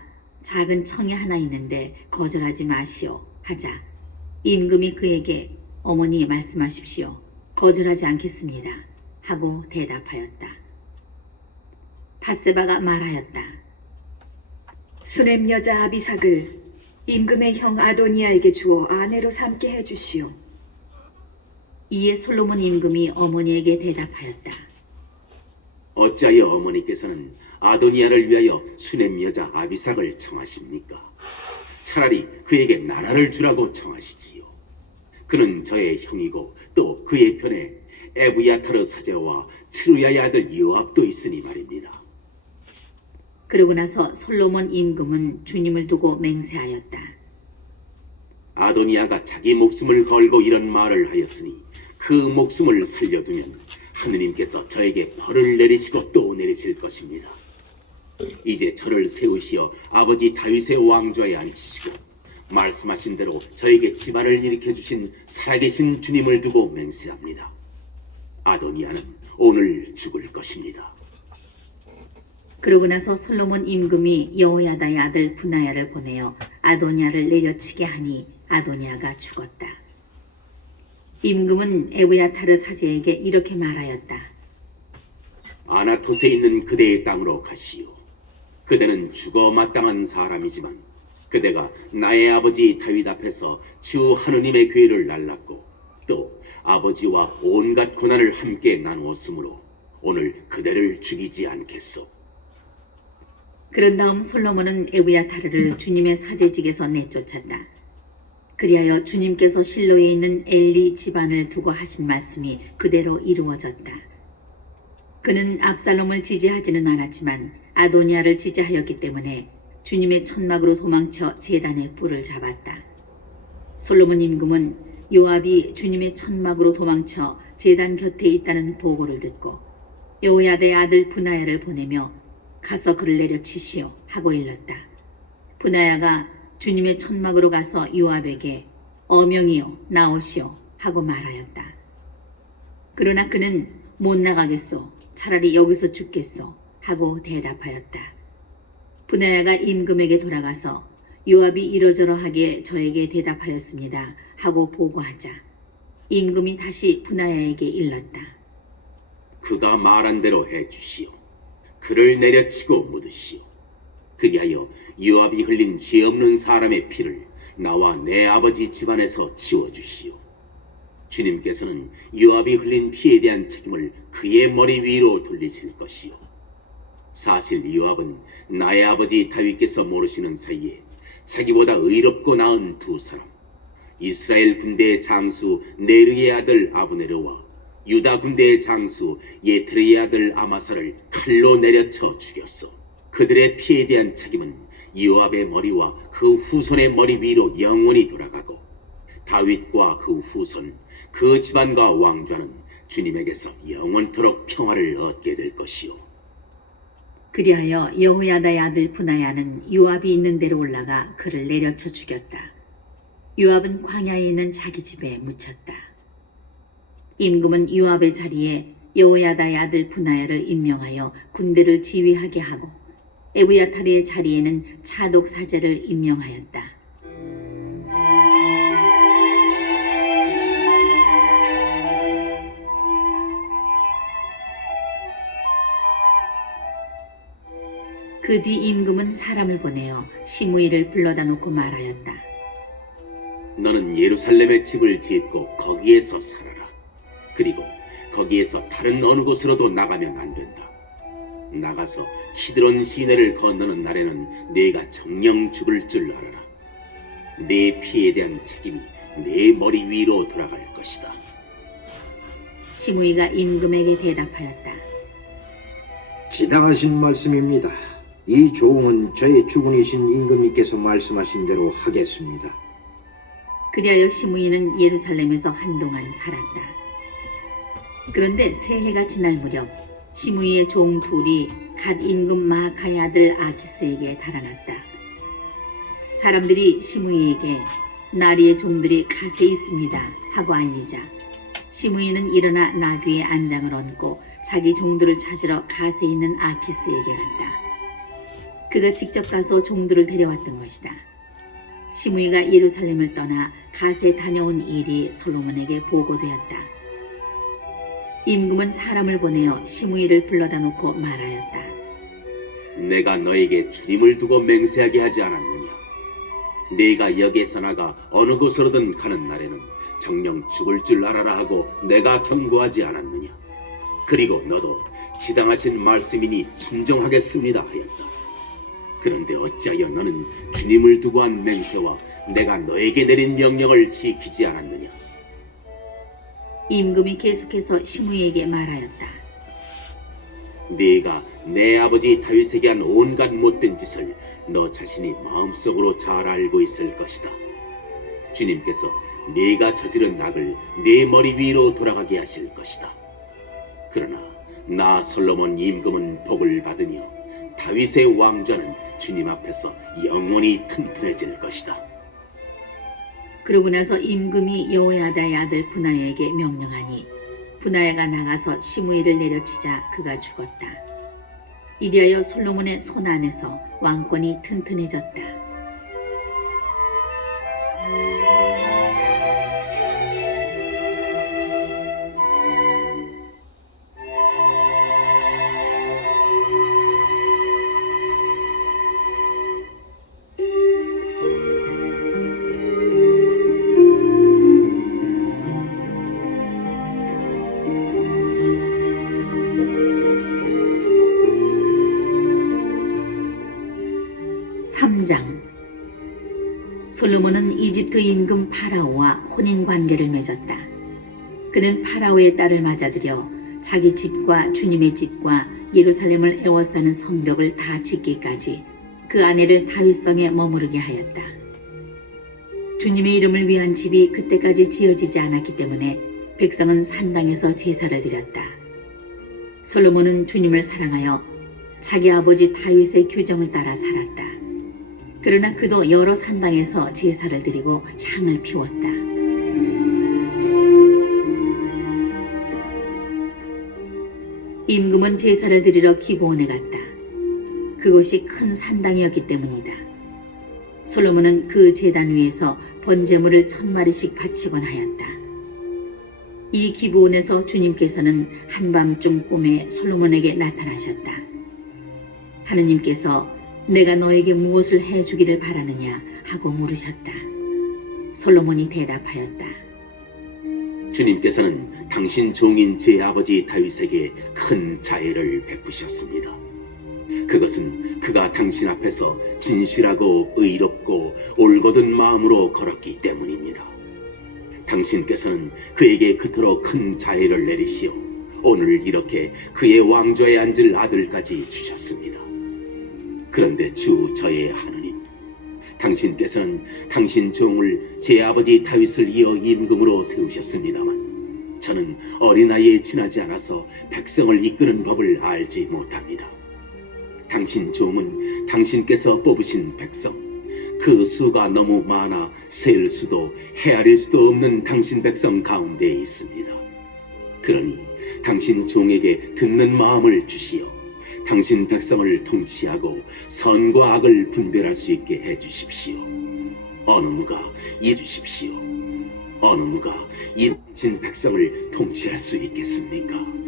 작은 청이 하나 있는데 거절하지 마시오 하자 임금이 그에게 어머니 말씀하십시오. 거절하지 않겠습니다 하고 대답하였다. 밧세바가 말하였다. 수넴 여자 아비삭을 임금의 형 아도니아에게 주어 아내로 삼게 해주시오. 이에 솔로몬 임금이 어머니에게 대답하였다. 어찌하여 어머니께서는 아도니아를 위하여 수넴 여자 아비삭을 청하십니까? 차라리 그에게 나라를 주라고 청하시지요. 그는 저의 형이고 또 그의 편에 에브야타르 사제와 츠루야의 아들 요압도 있으니 말입니다. 그러고 나서 솔로몬 임금은 주님을 두고 맹세하였다. 아도니아가 자기 목숨을 걸고 이런 말을 하였으니 그 목숨을 살려두면 하느님께서 저에게 벌을 내리시고 또 내리실 것입니다. 이제 저를 세우시어 아버지 다윗의 왕좌에 앉히시고 말씀하신 대로 저에게 집안을 일으켜 주신 살아계신 주님을 두고 맹세합니다. 아도니아는 오늘 죽을 것입니다. 그러고 나서 솔로몬 임금이 여호야다의 아들 분하야를 보내어 아도니아를 내려치게 하니 아도니아가 죽었다. 임금은 에브야타르 사제에게 이렇게 말하였다. 아나토스에 있는 그대의 땅으로 가시오. 그대는 죽어 마땅한 사람이지만 그대가 나의 아버지 다윗 앞에서 주 하느님의 괴를 날랐고 또 아버지와 온갖 고난을 함께 나누었으므로 오늘 그대를 죽이지 않겠소. 그런 다음 솔로몬은 에브야타르를 주님의 사제직에서 내쫓았다. 그리하여 주님께서 실로에 있는 엘리 집안을 두고 하신 말씀이 그대로 이루어졌다. 그는 압살롬을 지지하지는 않았지만 아도니아를 지지하였기 때문에 주님의 천막으로 도망쳐 제단의 뿔을 잡았다. 솔로몬 임금은 요압이 주님의 천막으로 도망쳐 제단 곁에 있다는 보고를 듣고 여호야다의 아들 분하야를 보내며 가서 그를 내려치시오 하고 일렀다. 분하야가 주님의 천막으로 가서 요압에게 어명이요 나오시오 하고 말하였다. 그러나 그는 못 나가겠소, 차라리 여기서 죽겠소 하고 대답하였다. 분하야가 임금에게 돌아가서 요압이 이러저러하게 저에게 대답하였습니다 하고 보고하자 임금이 다시 분하야에게 일렀다. 그가 말한 대로 해주시오. 그를 내려치고 묻으시오. 그리하여 요압이 흘린 죄 없는 사람의 피를 나와 내 아버지 집안에서 지워주시오. 주님께서는 요압이 흘린 피에 대한 책임을 그의 머리 위로 돌리실 것이오. 사실 요압은 나의 아버지 다윗께서 모르시는 사이에 자기보다 의롭고 나은 두 사람, 이스라엘 군대의 장수 네르의 아들 아브네르와 유다 군대의 장수 예테르의 아들 아마사를 칼로 내려쳐 죽였어. 그들의 피에 대한 책임은 요압의 머리와 그 후손의 머리 위로 영원히 돌아가고 다윗과 그 후손, 그 집안과 왕좌는 주님에게서 영원토록 평화를 얻게 될 것이요. 그리하여 여호야다의 아들 분하야는 요압이 있는 데로 올라가 그를 내려쳐 죽였다. 요압은 광야에 있는 자기 집에 묻혔다. 임금은 요압의 자리에 여호야다의 아들 분하야를 임명하여 군대를 지휘하게 하고 에브야타르의 자리에는 차독 사제를 임명하였다. 그 뒤 임금은 사람을 보내어 시므이를 불러다 놓고 말하였다. 너는 예루살렘에 집을 짓고 거기에서 살아라. 그리고 거기에서 다른 어느 곳으로도 나가면 안 된다. 나가서 키드론 시내를 건너는 날에는 네가 정령 죽을 줄 알아라. 네 피에 대한 책임이 네 머리 위로 돌아갈 것이다. 시므이가 임금에게 대답하였다. 지당하신 말씀입니다. 이 조응은 저의 주군이신 임금님께서 말씀하신 대로 하겠습니다. 그리하여 시므이는 예루살렘에서 한동안 살았다. 그런데 새해가 지날 무렵 시므이의 종 둘이 갓 임금 마아카의 아들 아키스에게 달아났다. 사람들이 시므이에게 나리의 종들이 갓에 있습니다 하고 알리자 시므이는 일어나 나귀의 안장을 얹고 자기 종들을 찾으러 갓에 있는 아키스에게 갔다. 그가 직접 가서 종들을 데려왔던 것이다. 시므이가 예루살렘을 떠나 갓에 다녀온 일이 솔로몬에게 보고되었다. 임금은 사람을 보내어 시므이를 불러다 놓고 말하였다. 내가 너에게 주님을 두고 맹세하게 하지 않았느냐? 네가 여기에서 나가 어느 곳으로든 가는 날에는 정령 죽을 줄 알아라 하고 내가 경고하지 않았느냐? 그리고 너도 지당하신 말씀이니 순종하겠습니다 하였다. 그런데 어찌하여 너는 주님을 두고 한 맹세와 내가 너에게 내린 명령을 지키지 않았느냐? 임금이 계속해서 시므이에게 말하였다. 네가 내 아버지 다윗에게 한 온갖 못된 짓을 너 자신이 마음속으로 잘 알고 있을 것이다. 주님께서 네가 저지른 악을 네 머리 위로 돌아가게 하실 것이다. 그러나 나 솔로몬 임금은 복을 받으며 다윗의 왕좌는 주님 앞에서 영원히 튼튼해질 것이다. 그러고 나서 임금이 여호야다의 아들 분하야에게 명령하니 분하야가 나가서 시므이를 내려치자 그가 죽었다. 이리하여 솔로몬의 손 안에서 왕권이 튼튼해졌다. 솔로몬은 이집트 임금 파라오와 혼인 관계를 맺었다. 그는 파라오의 딸을 맞아들여 자기 집과 주님의 집과 예루살렘을 에워싸는 성벽을 다 짓기까지 그 아내를 다윗성에 머무르게 하였다. 주님의 이름을 위한 집이 그때까지 지어지지 않았기 때문에 백성은 산당에서 제사를 드렸다. 솔로몬은 주님을 사랑하여 자기 아버지 다윗의 규정을 따라 살았다. 그러나 그도 여러 산당에서 제사를 드리고 향을 피웠다. 임금은 제사를 드리러 기브온에 갔다. 그곳이 큰 산당이었기 때문이다. 솔로몬은 그 제단 위에서 번제물을 1000마리씩 바치곤 하였다. 이 기브온에서 주님께서는 한밤중 꿈에 솔로몬에게 나타나셨다. 하느님께서 내가 너에게 무엇을 해주기를 바라느냐 하고 물으셨다. 솔로몬이 대답하였다. 주님께서는 당신 종인 제 아버지 다윗에게 큰 자애를 베푸셨습니다. 그것은 그가 당신 앞에서 진실하고 의롭고 올곧은 마음으로 걸었기 때문입니다. 당신께서는 그에게 그토록 큰 자애를 내리시어 오늘 이렇게 그의 왕좌에 앉을 아들까지 주셨습니다. 그런데 주 저의 하느님, 당신께서는 당신 종을 제 아버지 다윗을 이어 임금으로 세우셨습니다만 저는 어린아이에 지나지 않아서 백성을 이끄는 법을 알지 못합니다. 당신 종은 당신께서 뽑으신 백성, 그 수가 너무 많아 셀 수도 헤아릴 수도 없는 당신 백성 가운데에 있습니다. 그러니 당신 종에게 듣는 마음을 주시어 당신 백성을 통치하고 선과 악을 분별할 수 있게 해주십시오. 어느 누가 이주십시오. 어느 누가 이 당신 백성을 통치할 수 있겠습니까?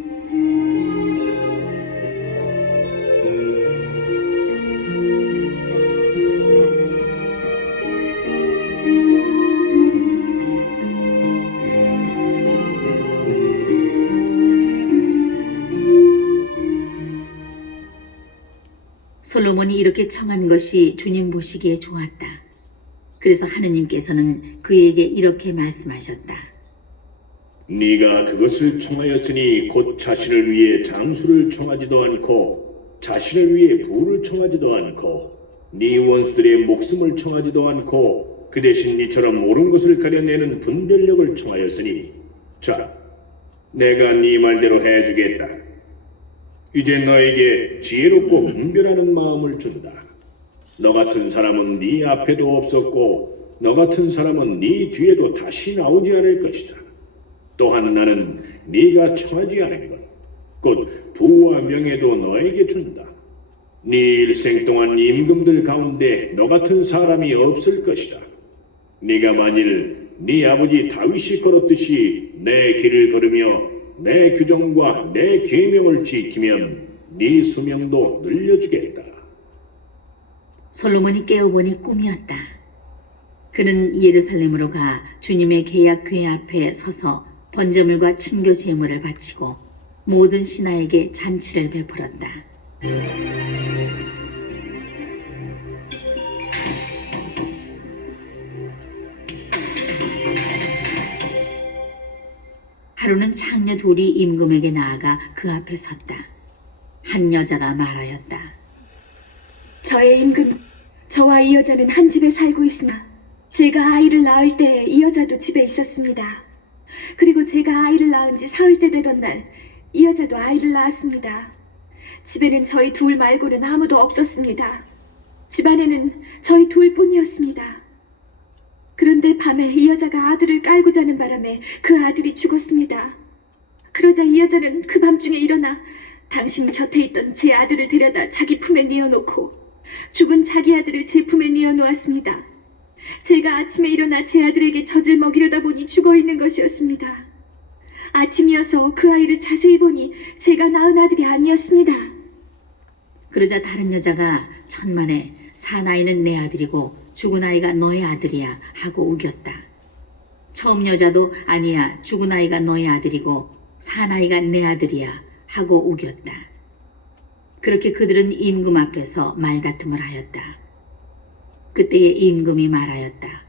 솔로몬이 이렇게 청한 것이 주님 보시기에 좋았다. 그래서 하느님께서는 그에게 이렇게 말씀하셨다. 네가 그것을 청하였으니 곧 자신을 위해 장수를 청하지도 않고 자신을 위해 부를 청하지도 않고 네 원수들의 목숨을 청하지도 않고 그 대신 네처럼 옳은 것을 가려내는 분별력을 청하였으니 자, 내가 네 말대로 해주겠다. 이제 너에게 지혜롭고 분별하는 마음을 준다. 너 같은 사람은 네 앞에도 없었고 너 같은 사람은 네 뒤에도 다시 나오지 않을 것이다. 또한 나는 네가 청하지 않은 것, 곧 부와 명예도 너에게 준다. 네 일생 동안 임금들 가운데 너 같은 사람이 없을 것이다. 네가 만일 네 아버지 다윗이 걸었듯이 내 길을 걸으며 내 규정과 내 계명을 지키면 네 수명도 늘려주겠다. 솔로몬이 깨어보니 꿈이었다. 그는 예루살렘으로 가 주님의 계약궤 앞에 서서 번제물과 친교 제물을 바치고 모든 신하에게 잔치를 베풀었다. 하루는 창녀 둘이 임금에게 나아가 그 앞에 섰다. 한 여자가 말하였다. 저의 임금, 저와 이 여자는 한 집에 살고 있으나 제가 아이를 낳을 때 이 여자도 집에 있었습니다. 그리고 제가 아이를 낳은 지 사흘째 되던 날 이 여자도 아이를 낳았습니다. 집에는 저희 둘 말고는 아무도 없었습니다. 집안에는 저희 둘뿐이었습니다. 그런데 밤에 이 여자가 아들을 깔고 자는 바람에 그 아들이 죽었습니다. 그러자 이 여자는 그 밤중에 일어나 당신 곁에 있던 제 아들을 데려다 자기 품에 뉘어놓고 죽은 자기 아들을 제 품에 뉘어놓았습니다. 제가 아침에 일어나 제 아들에게 젖을 먹이려다 보니 죽어있는 것이었습니다. 아침이어서 그 아이를 자세히 보니 제가 낳은 아들이 아니었습니다. 그러자 다른 여자가 천만에 산 아이는 내 아들이고 죽은 아이가 너의 아들이야 하고 우겼다. 처음 여자도 아니야, 죽은 아이가 너의 아들이고 산 아이가 내 아들이야 하고 우겼다. 그렇게 그들은 임금 앞에서 말다툼을 하였다. 그때에 임금이 말하였다.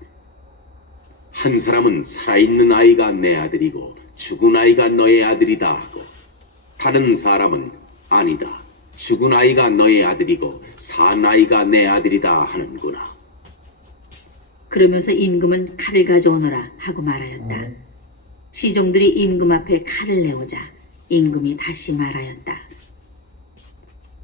한 사람은 살아있는 아이가 내 아들이고 죽은 아이가 너의 아들이다 하고, 다른 사람은 아니다, 죽은 아이가 너의 아들이고 산 아이가 내 아들이다 하는구나. 그러면서 임금은 칼을 가져오너라 하고 말하였다. 시종들이 임금 앞에 칼을 내오자 임금이 다시 말하였다.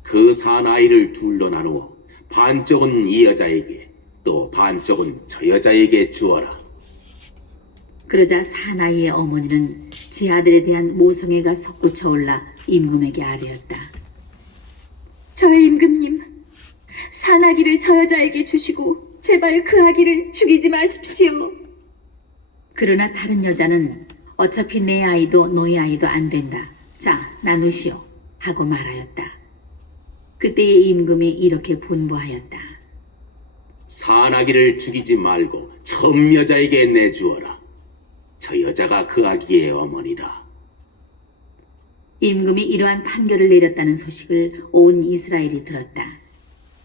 그 산 아이를 둘로 나누어 반쪽은 이 여자에게 또 반쪽은 저 여자에게 주어라. 그러자 사나이의 어머니는 제 아들에 대한 모성애가 솟구쳐 올라 임금에게 아뢰었다. 저의 임금님, 산 아기를 저 여자에게 주시고 제발 그 아기를 죽이지 마십시오. 그러나 다른 여자는 어차피 내 아이도 너희 아이도 안 된다. 자, 나누시오 하고 말하였다. 그때에 임금이 이렇게 분부하였다. 산 아기를 죽이지 말고 처음 여자에게 내주어라. 저 여자가 그 아기의 어머니다. 임금이 이러한 판결을 내렸다는 소식을 온 이스라엘이 들었다.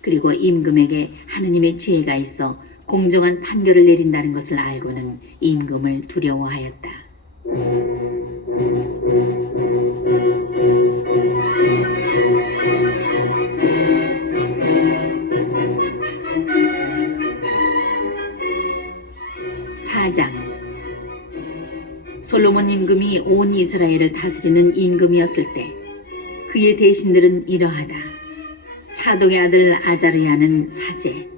그리고 임금에게 하느님의 지혜가 있어 공정한 판결을 내린다는 것을 알고는 임금을 두려워하였다. 솔로몬 임금이 온 이스라엘을 다스리는 임금이었을 때 그의 대신들은 이러하다. 차독의 아들 아자르야는 사제,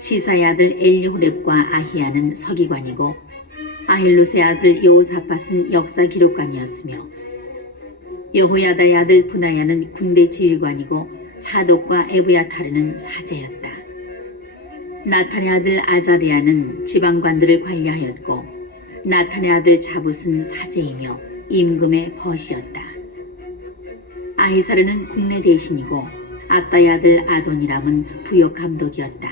시사의 아들 엘리후렙과 아히야는 서기관이고 아힐롯의 아들 여호사밧은 역사 기록관이었으며 여호야다의 아들 분하야는 군대 지휘관이고 차독과 에브야타르는 사제였다. 나탄의 아들 아자르야는 지방관들을 관리하였고 나탄의 아들 자붓은 사제이며 임금의 벗이었다. 아히사르는 국내 대신이고 압다의 아들 아도니람은 부역 감독이었다.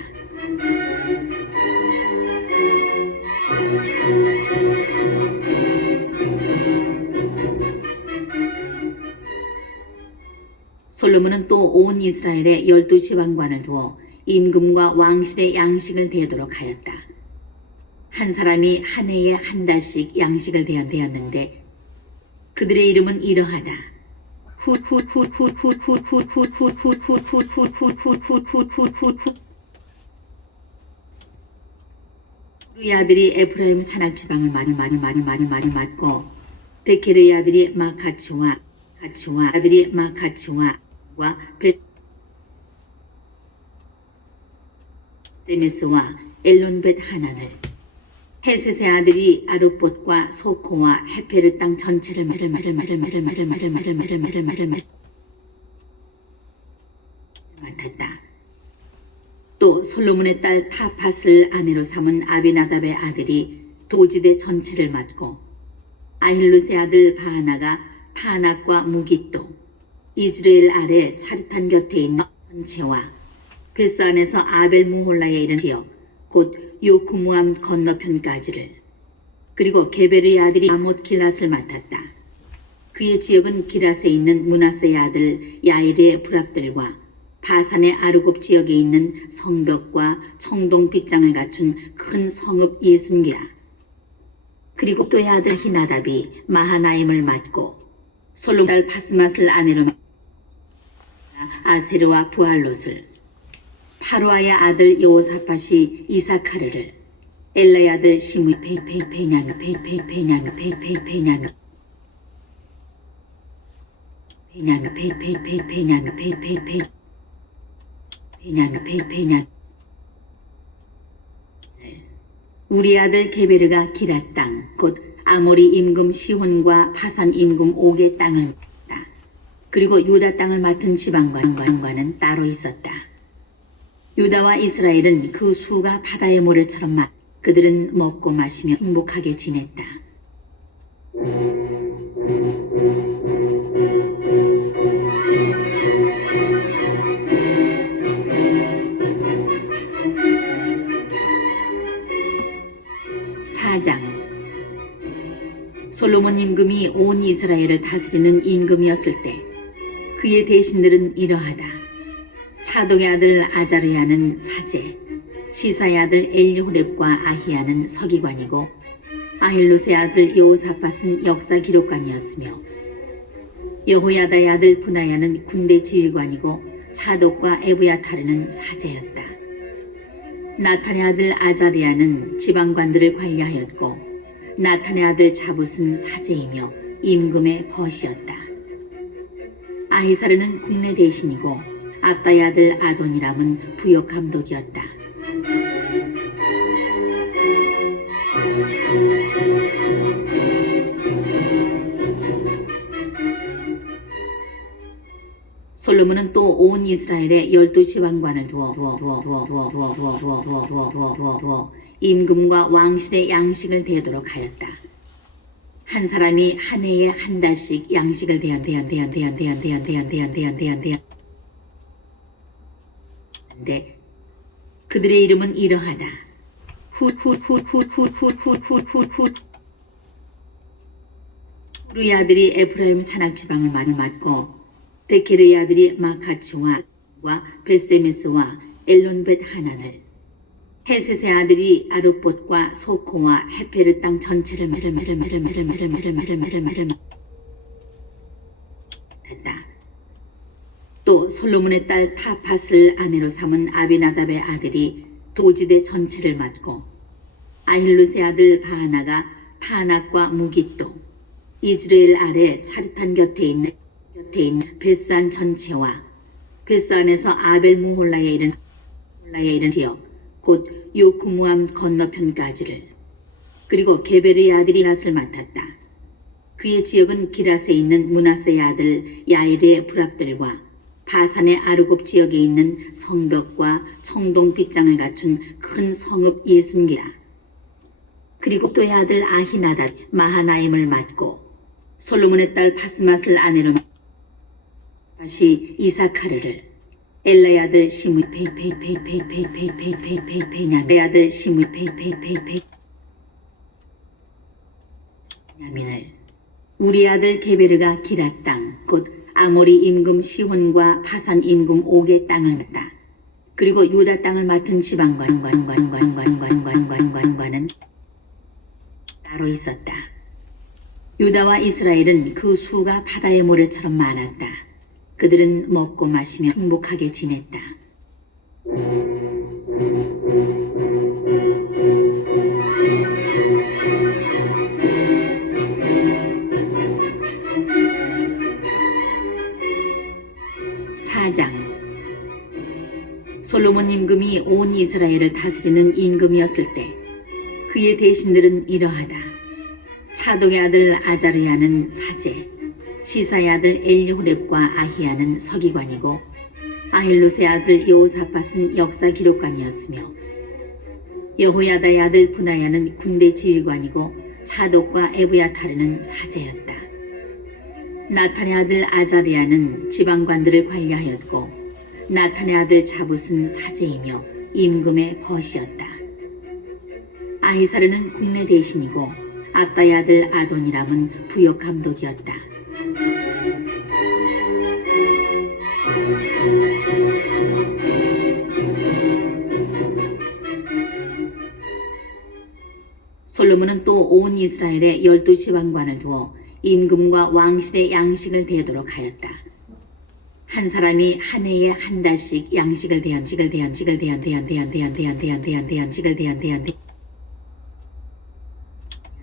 솔로몬은 또 온 이스라엘에 12지방관을 두어 임금과 왕실의 양식을 대도록 하였다. 한 사람이 한 해에 한 달씩 양식을 대었는데 그들의 이름은 이러하다. 루의 아들이 에프라임 산악 지방을 맡고 베케르의 아들이 마카츠와 아들이 마카츠와 세메스와 엘론벳 하난을 헤셋의 아들이 아룹봇과 소코와 헤페르 땅 전체를 맡았다. 또 솔로몬의 딸 타팟을 아내로 삼은 아비나답의 아들이 도지대 전체를 맡고 아힐롯의 아들 바하나가 타낙과 무깃도 이즈라엘 아래 차르탄 곁에 있는 전체와 베스 안에서 아벨 무홀라에 이른 지역 곧 요크무암 건너편까지를 그리고 게베르의 아들이 아못 길랏을 맡았다. 그의 지역은 기랏에 있는 므낫세의 아들 야일의 부락들과 바산의 아르곱 지역에 있는 성벽과 청동 빗장을 갖춘 큰 성읍 60개라. 그리고 또의 아들 히나답이 마하나임을 맡고 솔로몬 딸 바스맛을 아내로 아세르와 부알롯을 파루아의 아들 여호사밧이 이사카르를 엘라의 아들 시므 페냐민 우리 아들 게베르가 기랏 땅 곧 아모리 임금 시혼과 바산 임금 옥의 땅을 맡았다. 그리고 유다 땅을 맡은 지방관과는 따로 있었다. 유다와 이스라엘은 그 수가 바다의 모래처럼 많. 그들은 먹고 마시며 행복하게 지냈다. 사장 솔로몬 임금이 온 이스라엘을 다스리는 임금이었을 때 그의 대신들은 이러하다. 차독의 아들 아자르야는 사제, 시사의 아들 엘리후렙과 아히야는 서기관이고 아힐롯의 아들 여호사밧은 역사 기록관이었으며 여호야다의 아들 분하야는 군대 지휘관이고 차독과 에브야타르는 사제였다. 나탄의 아들 아자리야는 지방관들을 관리하였고 나탄의 아들 자붓은 사제이며 임금의 벗이었다. 아히사르는 국내 대신이고 압다의 아들 아도니람은 부역 감독이었다. 솔로몬은 또 온 이스라엘에 12지방관을 두어 임금과 왕실의 양식을 대도록 하였다. 한 사람이 한 해에 한 달씩 양식을 대한데 그들의 이름은 이러하다. 후르의 아들이 에프라임 산악 지방을 맡고 베케르의 아들이 마카츠와 베세메스와 엘론벳 하난을 헤셋의 아들이 아룹봇과 소코와 헤페르 땅 전체를 했다. 또 솔로몬의 딸 타팟을 아내로 삼은 아비나답의 아들이 도지대 전체를 맡고 아힐롯의 아들 바하나가 타낙과 무깃도 이스라엘 아래 차르탄 곁에 있는 베스안 전체와 베스안에서 아벨 무홀라에 이른 지역 곧 요크무암 건너편까지를 그리고 게베르의 아들이 낫을 맡았다. 그의 지역은 기랏에 있는 므낫세의 아들 야일의 부락들과 바산의 아르곱 지역에 있는 성벽과 청동 빗장을 갖춘 큰 성읍 60개라. 그리고 또의 아들 아히나답 마하나임을 맡고 솔로몬의 딸 바스맛을 아내로 다시 이사카르를 엘라의 아들 시므 페냐의 아들 시므 페냐민을 우리 아들 게베르가 기랏 땅 곧 아모리 임금 시혼과 바산 임금 옥의 땅을 맡다. 그리고 유다 땅을 맡은 지방관과는 따로 있었다. 유다와 이스라엘은 그 수가 바다의 모래처럼 많았다. 그들은 먹고 마시며 행복하게 지냈다. 사장 솔로몬 임금이 온 이스라엘을 다스리는 임금이었을 때 그의 대신들은 이러하다. 차독의 아들 아자르야는 사제, 시사의 아들 엘리후렙과 아히야는 서기관이고 아힐롯의 아들 여호사밧은 역사 기록관이었으며 여호야다의 아들 분하야는 군대 지휘관이고 차독과 에브야타르는 사제였다. 나탄의 아들 아자리야는 지방관들을 관리하였고 나탄의 아들 자붓은 사제이며 임금의 벗이었다. 아히사르는 국내 대신이고 압다의 아들 아도니람은 부역 감독이었다. 솔로몬은 또 온 이스라엘에 12지방관을 두어 임금과 왕실의 양식을 대도록 하였다. 한 사람이 한 해에 한 달씩 양식을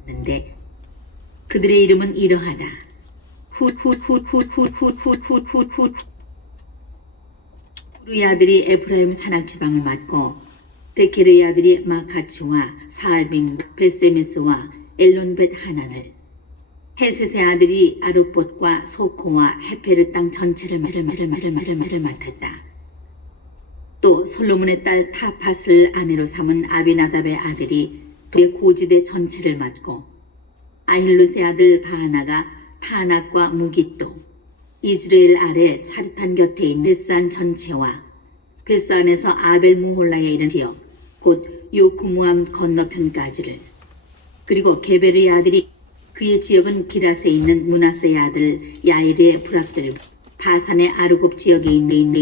는데 그들의 이름은 이러하다. 훗훗훗훗훗훗훗훗훗훗 후르의 아들이 에프라임 산악 지방을 맡고 베케르의 아들이 마카츠와 사알빔 베세메스와 엘론벳 하난을 헤셋의 아들이 아룹봇과 소코와 헤페르 땅 전체를 맡았다. 또 솔로몬의 딸 타팟을 아내로 삼은 아비나답의 아들이 그의 고지대 전체를 맡고 아힐루스의 아들 바하나가 타낙과 무깃도 이스라엘 아래 차르탄 곁에 있는 베스안 전체와 베스안에서 아벨 무홀라에 이른 지역 곧 요쿠무암 건너편까지를 그리고 게베르의 아들이 그의 지역은 기랏에 있는 문하세의 아들 야일의 부락들 바산의 아르곱 지역에 있는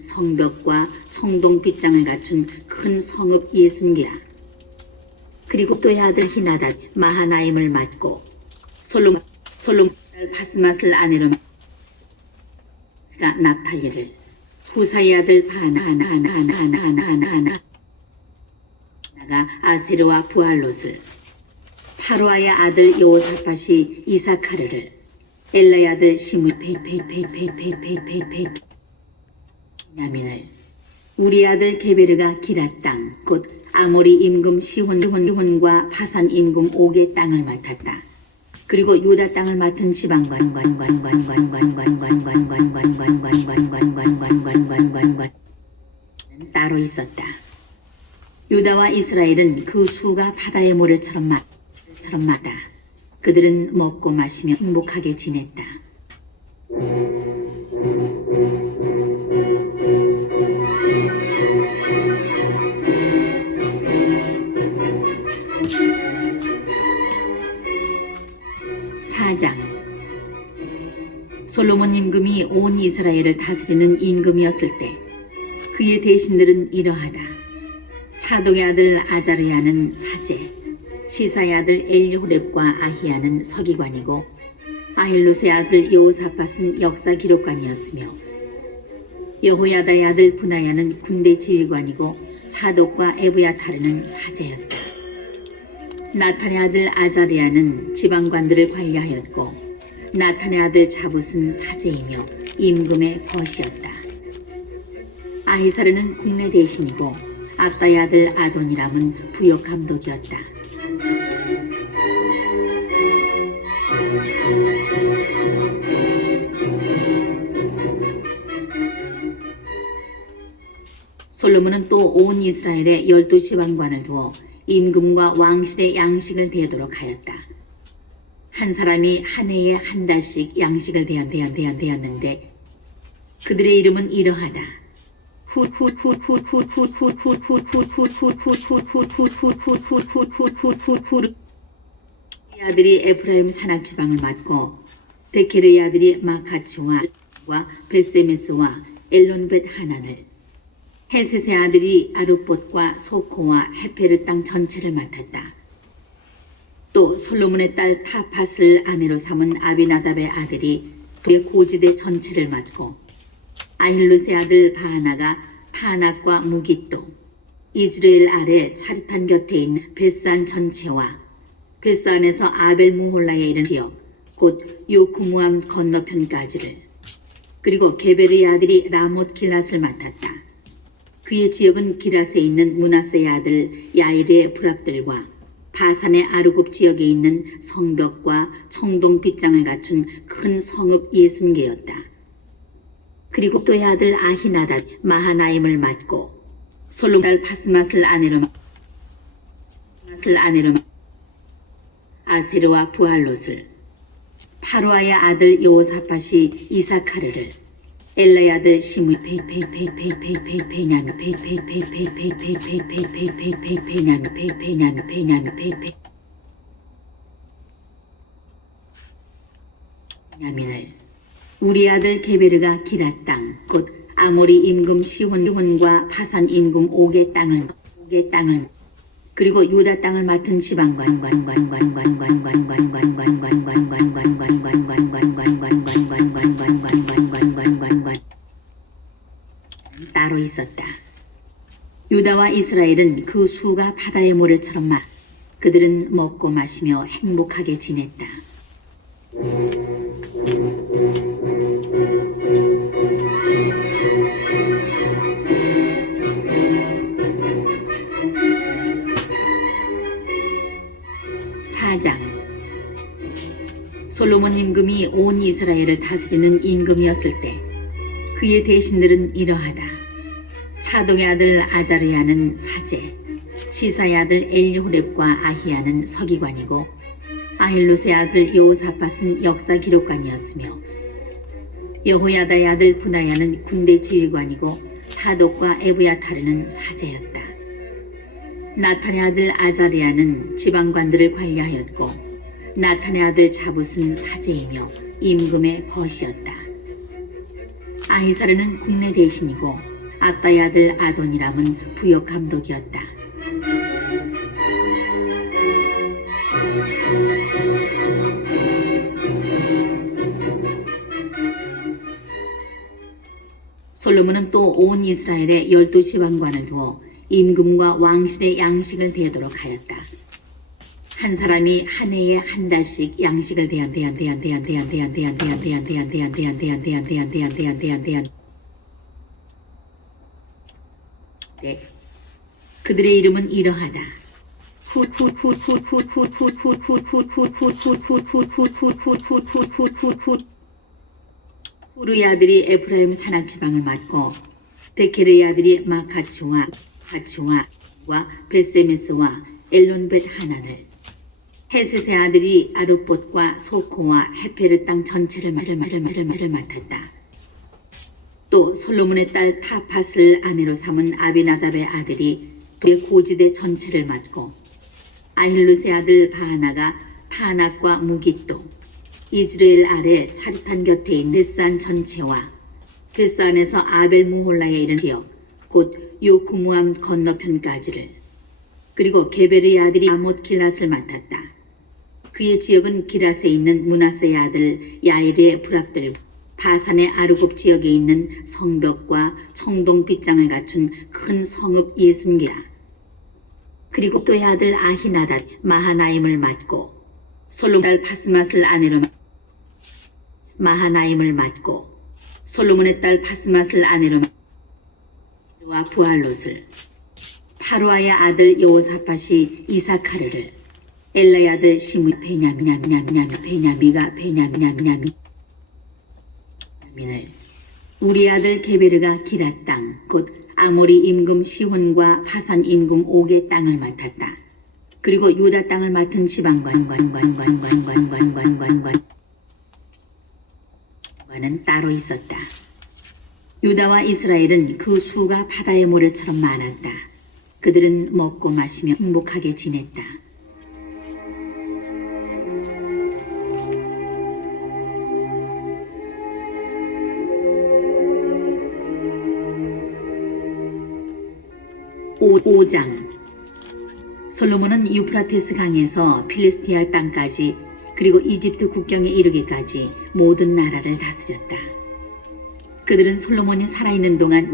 성벽과 청동 빗장을 갖춘 큰 성읍 60개야. 그리고 또의 아들 히나답 마하나임을 맡고 솔로몬 딸 바스맛을 아내로 납탈리를 후사의 아들 바나가 아세르와 부알롯을 파로아의 아들 여호사밧이 이사카르를 엘라의 아들 시므 야민을 우리 아들 게베르가 기랏 땅 곧 아모리 임금 시혼과 바산 임금 옥의 땅을 맡았다. 그리고 유다 땅을 맡은 지방관 따로 있었다. 유다와 이스라엘은 그 수가 바다의 모래처럼 많다. 그들은 먹고 마시며 행복하게 지냈다. 솔로몬 임금이 온 이스라엘을 다스리는 임금이었을 때 그의 대신들은 이러하다. 차독의 아들 아자르야는 사제, 시사의 아들 엘리후렙과 아히야는 서기관이고 아힐롯의 아들 여호사밧은 역사 기록관이었으며 여호야다의 아들 분하야는 군대 지휘관이고 차독과 에브야타르는 사제였다. 나탄의 아들 아자르야는 지방관들을 관리하였고 나탄의 아들 자붓은 사제이며 임금의 벗이었다. 아히사르는 국내 대신이고 압다의 아들 아도니람은 부역 감독이었다. 솔로몬은 또 온 이스라엘에 12지방관을 두어 임금과 왕실의 양식을 대도록 하였다. 한 사람이 한 해에 한 달씩 양식을 대었는데 그들의 이름은 이러하다. 아들이 에프라임 산악 지방을 맡고 베케르의 아들이 마카츠와 베세메스와 엘론벳 하난을 헤셋의 아들이 아룹봇과 소코와 헤페르 땅 전체를 맡았다. 또 솔로몬의 딸 타팟을 아내로 삼은 아비나답의 아들이 그의 고지대 전체를 맡고 아힐루스의 아들 바하나가 타낙과 무깃도 이스라엘 아래 차르탄 곁에 있는 베스안 전체와 베스안에서 아벨 무홀라에 이른 지역 곧 요쿠무암 건너편까지를 그리고 게베르의 아들이 라못 길랏을 맡았다. 그의 지역은 기랏에 있는 문하세의 아들 야일의 부락들과 바산의 아르곱 지역에 있는 성벽과 청동 빗장을 갖춘 큰 성읍 60개였다. 그리고 또의 아들 아히나답 마하나임을 맡고 솔로몬 딸 바스맛을 아내로 아세르와 부알롯을 파로아의 아들 여호사밧이 이사카르를 엘라의 아들 시므 야민을 우리 아들 게베르가 기랏 땅 곧 아모리 임금 시혼과 바산 임금 옥의 땅을 그리고 유다 땅을 맡은 지방관 따로 있었다. 유다와 이스라엘은 그 수가 바다의 모래처럼 그들은 먹고 마시며 행복하게 지냈다. 사장 솔로몬 임금이 온 이스라엘을 다스리는 임금이었을 때 그의 대신들은 이러하다. 차동의 아들 아자르야는 사제, 시사의 아들 엘리후렙과 아히야는 서기관이고 아힐롯의 아들 여호사밧은 역사 기록관이었으며 여호야다의 아들 분하야는 군대 지휘관이고 사독과 에브야타르는 사제였다. 나탄의 아들 아자르야는 지방관들을 관리하였고 나탄의 아들 자붓은 사제이며 임금의 벗이었다. 아히사르는 국내 대신이고 압다의 아들 아도니람은 부역 감독이었다. 솔로몬은 또 온 이스라엘에 12지방관을 두어 임금과 왕실의 양식을 대도록 하였다. 한 사람이 한 해에 한 달씩 양식을 그들의 이름은 이러하다. 후르의 아들이 에프라임 산악 지방을 맡고 베케르의 아들이 마카츠와 가츠와 베세메스와 엘론벳 하난을 헤셋의 아들이 아룹봇과 소코와 헤페르 땅 전체를 맡았다. 또 솔로몬의 딸 타팟을 아내로 삼은 아비나답의 아들이 그의 고지대 전체를 맡고 아힐룻의 아들 바하나가 타낙과 무깃도 이스라엘 아래 차르탄 곁에 있는 베스안 전체와 베스안에서 아벨 무홀라에 이른 지역 곧 요크무암 건너편까지를 그리고 게베르의 아들이 아못 길랏을 맡았다. 그의 지역은 기랏에 있는 므낫세의 아들 야일의 부락들 바산의 아르곱 지역에 있는 성벽과 청동 빗장을 갖춘 큰 성읍 60개라. 그리고 또의 아들 아히나답 마하나임을 맡고 솔로몬 딸 바스맛을 아내로 마하나임을 맡고 솔로몬의 딸 바스맛을 아내로 와 부알롯을 파루아의 아들 여호사밧이 이사카르를 엘라의 아들 시므 베냐미가 베냐민을 우리 아들 게베르가 기랏 땅 곧 아모리 임금 시혼과 바산 임금 옥의 땅을 맡았다. 그리고 유다 땅을 맡은 지방관은 따로 있었다. 유다와 이스라엘은 그 수가 바다의 모래처럼 많았다. 그들은 먹고 마시며 행복하게 지냈다. 오 장 솔로몬은 유프라테스 강에서 필리스티아 땅까지 그리고 이집트 국경에 이르기까지 모든 나라를 다스렸다. 그들은 솔로몬이 살아있는 동안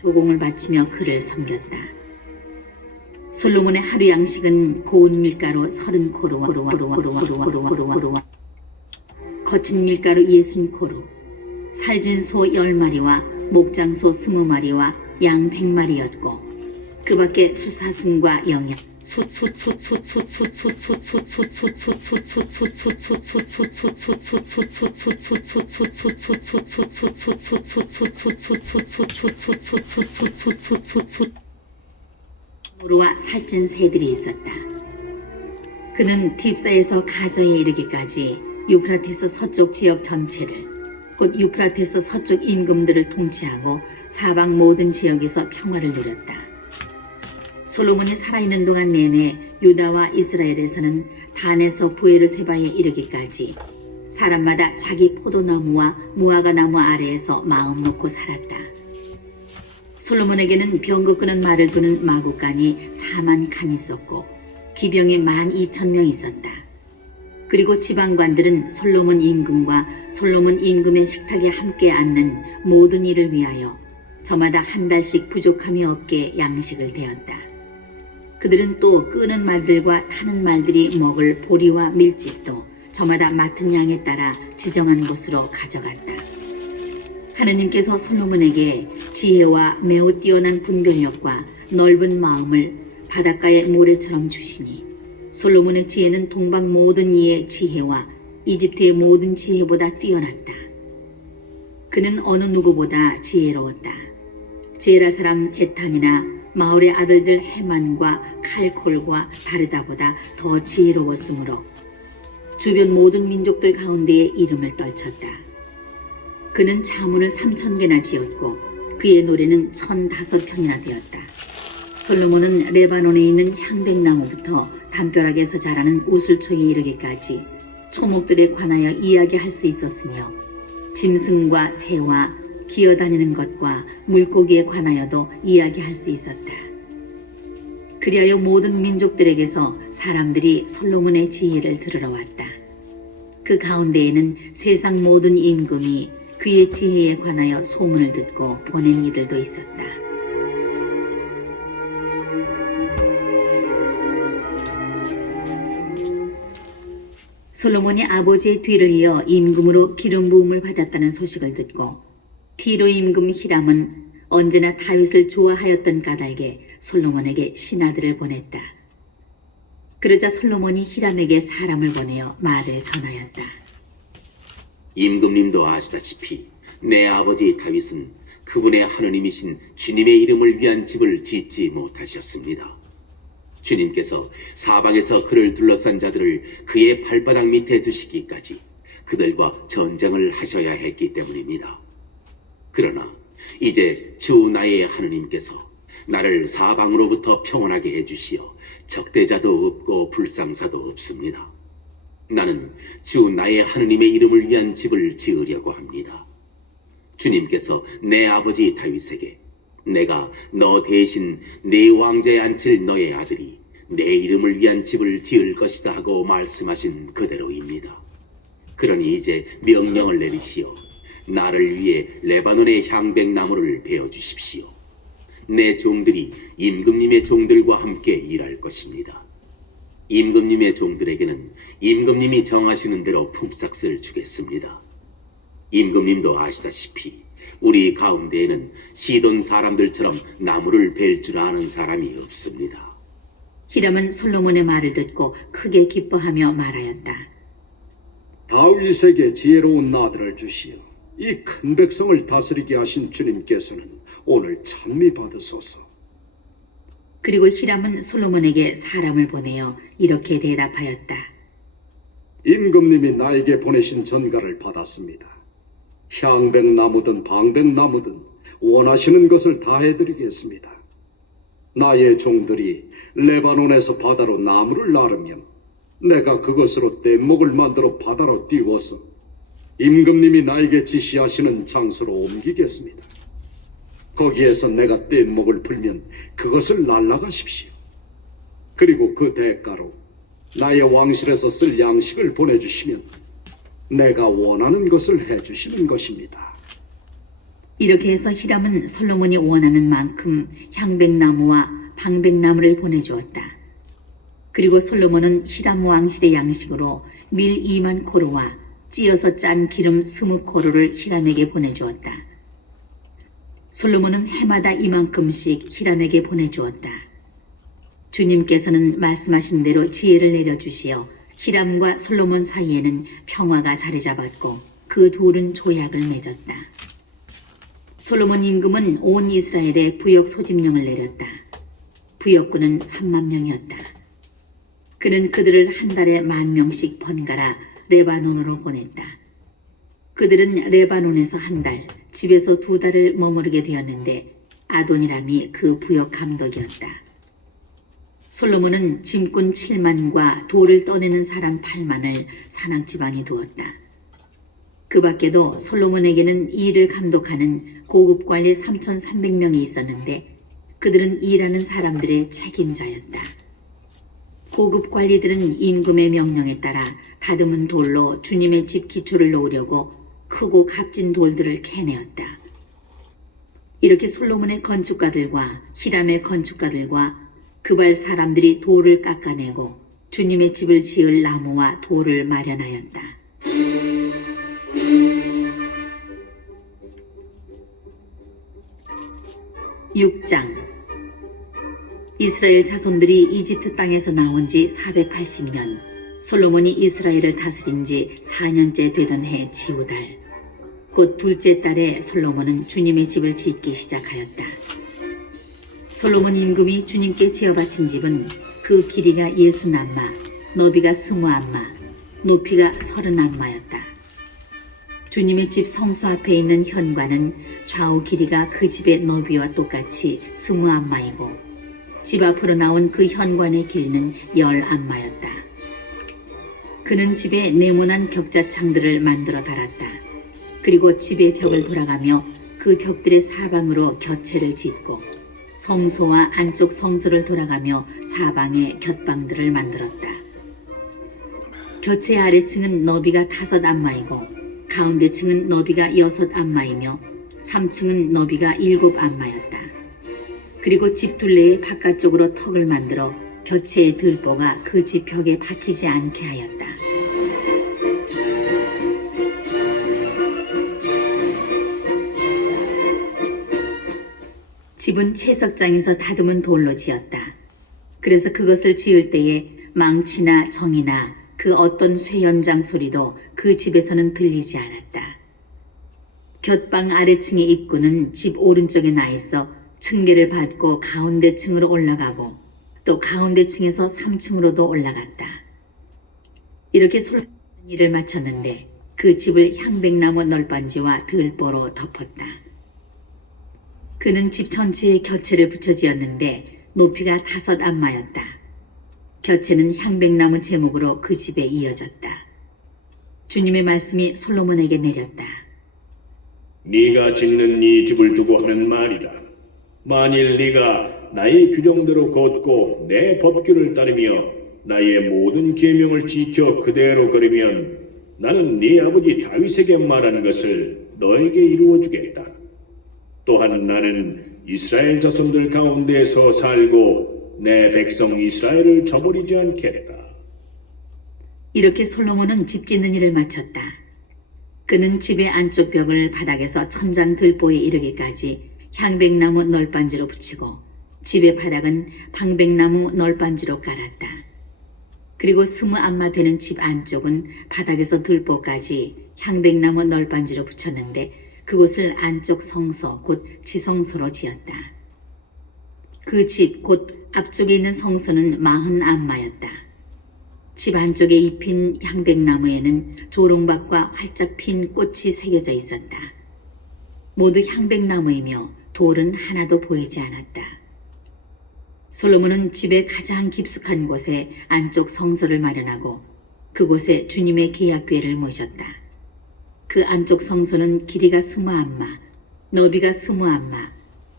조공을 바치며 그를 섬겼다. 솔로몬의 하루 양식은 고운 밀가루 30코루와 거친 밀가루 60코루, 살진 소 10마리와 목장소 20마리와 양 100마리였고 그 밖에 수사슴과 영역 모루와 살찐 새들이 있었다. 그는 팁사에서 가자에 이르기까지 유프라테스 서쪽 지역 전체를 곧 유프라테스 서쪽 임금들을 통치하고 사방 모든 지역에서 평화를 누렸다. 솔로몬이 살아있는 동안 내내 유다와 이스라엘에서는 단에서 부에르세바에 이르기까지 사람마다 자기 포도나무와 무화과 나무 아래에서 마음 놓고 살았다. 솔로몬에게는 병거 끄는 말을 두는 마구간이 4만 칸 있었고 기병이 12,000명 있었다. 그리고 지방관들은 솔로몬 임금과 솔로몬 임금의 식탁에 함께 앉는 모든 일을 위하여 저마다 한 달씩 부족함이 없게 양식을 대었다. 그들은 또 끄는 말들과 타는 말들이 먹을 보리와 밀집도 저마다 맡은 양에 따라 지정한 곳으로 가져갔다. 하느님께서 솔로몬에게 지혜와 매우 뛰어난 분별력과 넓은 마음을 바닷가의 모래처럼 주시니 솔로몬의 지혜는 동방 모든 이의 지혜와 이집트의 모든 지혜보다 뛰어났다. 그는 어느 누구보다 지혜로웠다. 제라 사람 에탄이나 마을의 아들들 헤만과 칼콜과 다르다보다 더 지혜로웠으므로 주변 모든 민족들 가운데에 이름을 떨쳤다. 그는 자문을 3,000개나 지었고 그의 노래는 1,005편이나 되었다. 솔로몬은 레바논에 있는 향백나무부터 담벼락에서 자라는 우슬초에 이르기까지 초목들에 관하여 이야기할 수 있었으며 짐승과 새와 기어다니는 것과 물고기에 관하여도 이야기할 수 있었다. 그리하여 모든 민족들에게서 사람들이 솔로몬의 지혜를 들으러 왔다. 그 가운데에는 세상 모든 임금이 그의 지혜에 관하여 소문을 듣고 보낸 이들도 있었다. 솔로몬이 아버지의 뒤를 이어 임금으로 기름 부음을 받았다는 소식을 듣고 티로 임금 히람은 언제나 다윗을 좋아하였던 까닭에 솔로몬에게 신하들을 보냈다. 그러자 솔로몬이 히람에게 사람을 보내어 말을 전하였다. 임금님도 아시다시피 내 아버지 다윗은 그분의 하느님이신 주님의 이름을 위한 집을 짓지 못하셨습니다. 주님께서 사방에서 그를 둘러싼 자들을 그의 발바닥 밑에 두시기까지 그들과 전쟁을 하셔야 했기 때문입니다. 그러나 이제 주 나의 하느님께서 나를 사방으로부터 평온하게 해주시어 적대자도 없고 불상사도 없습니다. 나는 주 나의 하느님의 이름을 위한 집을 지으려고 합니다. 주님께서 내 아버지 다윗에게 내가 너 대신 네 왕좌에 앉힐 너의 아들이 내 이름을 위한 집을 지을 것이다 하고 말씀하신 그대로입니다. 그러니 이제 명령을 내리시어 나를 위해 레바논의 향백나무를 베어 주십시오. 내 종들이 임금님의 종들과 함께 일할 것입니다. 임금님의 종들에게는 임금님이 정하시는 대로 품삯을 주겠습니다. 임금님도 아시다시피 우리 가운데에는 시돈 사람들처럼 나무를 벨 줄 아는 사람이 없습니다. 히람은 솔로몬의 말을 듣고 크게 기뻐하며 말하였다. 다윗에게 지혜로운 아들을 주시어 이 큰 백성을 다스리게 하신 주님께서는 오늘 찬미 받으소서. 그리고 히람은 솔로몬에게 사람을 보내어 이렇게 대답하였다. 임금님이 나에게 보내신 전가를 받았습니다. 향백나무든 방백나무든 원하시는 것을 다 해드리겠습니다. 나의 종들이 레바논에서 바다로 나무를 나르면 내가 그것으로 뗏목을 만들어 바다로 띄워서 임금님이 나에게 지시하시는 장소로 옮기겠습니다. 거기에서 내가 뗏목을 풀면 그것을 날라가십시오. 그리고 그 대가로 나의 왕실에서 쓸 양식을 보내주시면 내가 원하는 것을 해주시는 것입니다. 이렇게 해서 히람은 솔로몬이 원하는 만큼 향백나무와 방백나무를 보내주었다. 그리고 솔로몬은 히람 왕실의 양식으로 밀 2만 코로와 찌어서 짠 기름 20코로를 히람에게 보내주었다. 솔로몬은 해마다 이만큼씩 히람에게 보내주었다. 주님께서는 말씀하신 대로 지혜를 내려주시어 히람과 솔로몬 사이에는 평화가 자리 잡았고 그 둘은 조약을 맺었다. 솔로몬 임금은 온 이스라엘에 부역 소집령을 내렸다. 부역군은 3만 명이었다. 그는 그들을 한 달에 10,000명씩 번갈아 레바논으로 보냈다. 그들은 레바논에서 한 달, 집에서 2달을 머무르게 되었는데 아도니람이 그 부역 감독이었다. 솔로몬은 짐꾼 7만과 돌을 떠내는 사람 8만을 산악지방에 두었다. 그 밖에도 솔로몬에게는 일을 감독하는 고급 관리 3,300명이 있었는데 그들은 일하는 사람들의 책임자였다. 고급 관리들은 임금의 명령에 따라 다듬은 돌로 주님의 집 기초를 놓으려고 크고 값진 돌들을 캐내었다. 이렇게 솔로몬의 건축가들과 히람의 건축가들과 그발 사람들이 돌을 깎아내고 주님의 집을 지을 나무와 돌을 마련하였다. 6장. 이스라엘 자손들이 이집트 땅에서 나온 지 480년, 솔로몬이 이스라엘을 다스린 지 4년째 되던 해 지우달, 곧 둘째 달에 솔로몬은 주님의 집을 짓기 시작하였다. 솔로몬 임금이 주님께 지어 바친 집은 그 길이가 60안마, 너비가 20안마, 높이가 30안마였다. 주님의 집 성소 앞에 있는 현관은 좌우 길이가 그 집의 너비와 똑같이 20안마이고 집 앞으로 나온 그 현관의 길이는 10안마였다. 그는 집에 네모난 격자창들을 만들어 달았다. 그리고 집의 벽을 돌아가며 그 벽들의 사방으로 곁채를 짓고 성소와 안쪽 성소를 돌아가며 사방에 곁방들을 만들었다. 곁의 아래층은 너비가 5안마이고 가운데 층은 너비가 6안마이며 3층은 너비가 7안마였다. 그리고 집 둘레의 바깥쪽으로 턱을 만들어 곁의 들보가 그 집 벽에 박히지 않게 하였다. 집은 채석장에서 다듬은 돌로 지었다. 그래서 그것을 지을 때에 망치나 정이나 그 어떤 쇠연장 소리도 그 집에서는 들리지 않았다. 곁방 아래층의 입구는 집 오른쪽에 나 있어 층계를 밟고 가운데 층으로 올라가고 또 가운데 층에서 3층으로도 올라갔다. 이렇게 솔로몬은 일을 마쳤는데 그 집을 향백나무 널빤지와 들보로 덮었다. 그는 집 전체에 곁채를 붙여 지었는데 높이가 5안마였다. 곁채는 향백나무 제목으로 그 집에 이어졌다. 주님의 말씀이 솔로몬에게 내렸다. 네가 짓는 이 집을 두고 하는 말이다. 만일 네가 나의 규정대로 걷고 내 법규를 따르며 나의 모든 계명을 지켜 그대로 걸으면 나는 네 아버지 다윗에게 말한 것을 너에게 이루어 주겠다. 또한 나는 이스라엘 자손들 가운데서 살고 내 백성 이스라엘을 저버리지 않겠다. 이렇게 솔로몬은 집 짓는 일을 마쳤다. 그는 집의 안쪽 벽을 바닥에서 천장 들보에 이르기까지 향백나무 널빤지로 붙이고 집의 바닥은 방백나무 널빤지로 깔았다. 그리고 20안마 되는 집 안쪽은 바닥에서 들보까지 향백나무 널빤지로 붙였는데 그곳을 안쪽 성소 곧 지성소로 지었다. 그 집 곧 앞쪽에 있는 성소는 40안마였다. 집 안쪽에 입힌 향백나무에는 조롱박과 활짝 핀 꽃이 새겨져 있었다. 모두 향백나무이며 돌은 하나도 보이지 않았다. 솔로몬은 집의 가장 깊숙한 곳에 안쪽 성소를 마련하고 그곳에 주님의 계약궤를 모셨다. 그 안쪽 성소는 길이가 20안마, 너비가 20안마,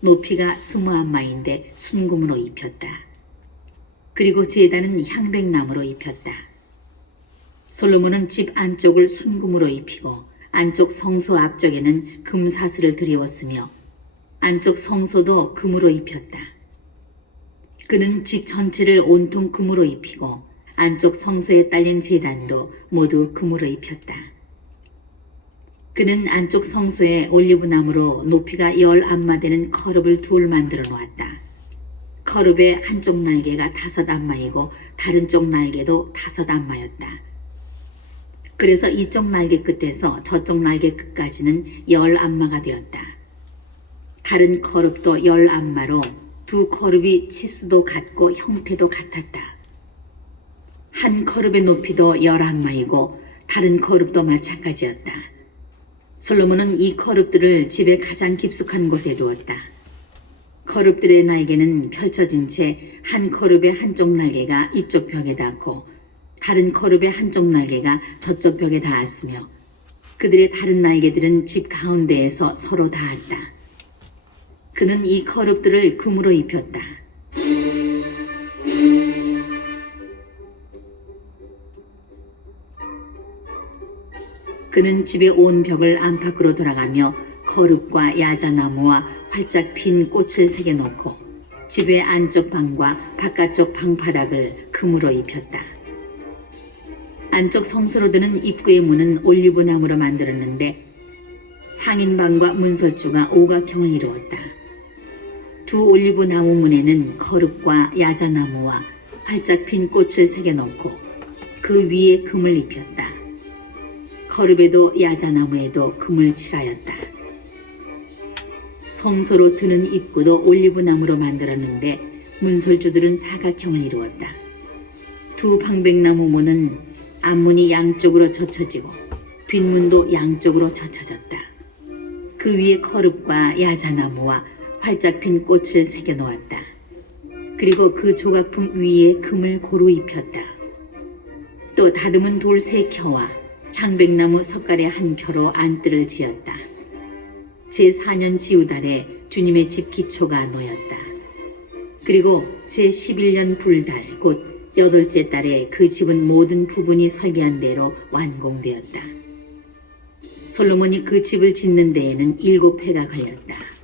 높이가 20안마인데 순금으로 입혔다. 그리고 제단은 향백나무로 입혔다. 솔로몬은 집 안쪽을 순금으로 입히고 안쪽 성소 앞쪽에는 금사슬을 들이웠으며 안쪽 성소도 금으로 입혔다. 그는 집 전체를 온통 금으로 입히고 안쪽 성소에 딸린 제단도 모두 금으로 입혔다. 그는 안쪽 성소에 올리브나무로 높이가 10안마 되는 커룹을 둘 만들어 놓았다. 커룹의 한쪽 날개가 5안마이고 다른 쪽 날개도 5안마였다. 그래서 이쪽 날개 끝에서 저쪽 날개 끝까지는 10안마가 되었다. 다른 커룹도 10안마로 두 커룹이 치수도 같고 형태도 같았다. 한 커룹의 높이도 10안마이고 다른 커룹도 마찬가지였다. 솔로몬은 이 커룹들을 집의 가장 깊숙한 곳에 두었다. 커룹들의 날개는 펼쳐진 채 한 커룹의 한쪽 날개가 이쪽 벽에 닿고 다른 커룹의 한쪽 날개가 저쪽 벽에 닿았으며 그들의 다른 날개들은 집 가운데에서 서로 닿았다. 그는 이 커룹들을 금으로 입혔다. 그는 집의 온 벽을 안팎으로 돌아가며 거룹과 야자나무와 활짝 핀 꽃을 새겨놓고 집의 안쪽 방과 바깥쪽 방바닥을 금으로 입혔다. 안쪽 성소로 드는 입구의 문은 올리브 나무로 만들었는데 상인방과 문설주가 오각형을 이루었다. 두 올리브 나무 문에는 거룹과 야자나무와 활짝 핀 꽃을 새겨놓고 그 위에 금을 입혔다. 거룹에도 야자나무에도 금을 칠하였다. 성소로 드는 입구도 올리브 나무로 만들었는데 문설주들은 사각형을 이루었다. 두 방백나무 문은 앞문이 양쪽으로 젖혀지고 뒷문도 양쪽으로 젖혀졌다. 그 위에 거룹과 야자나무와 활짝 핀 꽃을 새겨 놓았다. 그리고 그 조각품 위에 금을 고루 입혔다. 또 다듬은 돌 3켜와 향백나무 석가래 1켜로 안뜰을 지었다. 제4년 지우달에 주님의 집 기초가 놓였다. 그리고 제11년 불달 곧 8째 달에 그 집은 모든 부분이 설계한 대로 완공되었다. 솔로몬이 그 집을 짓는 데에는 7해가 걸렸다.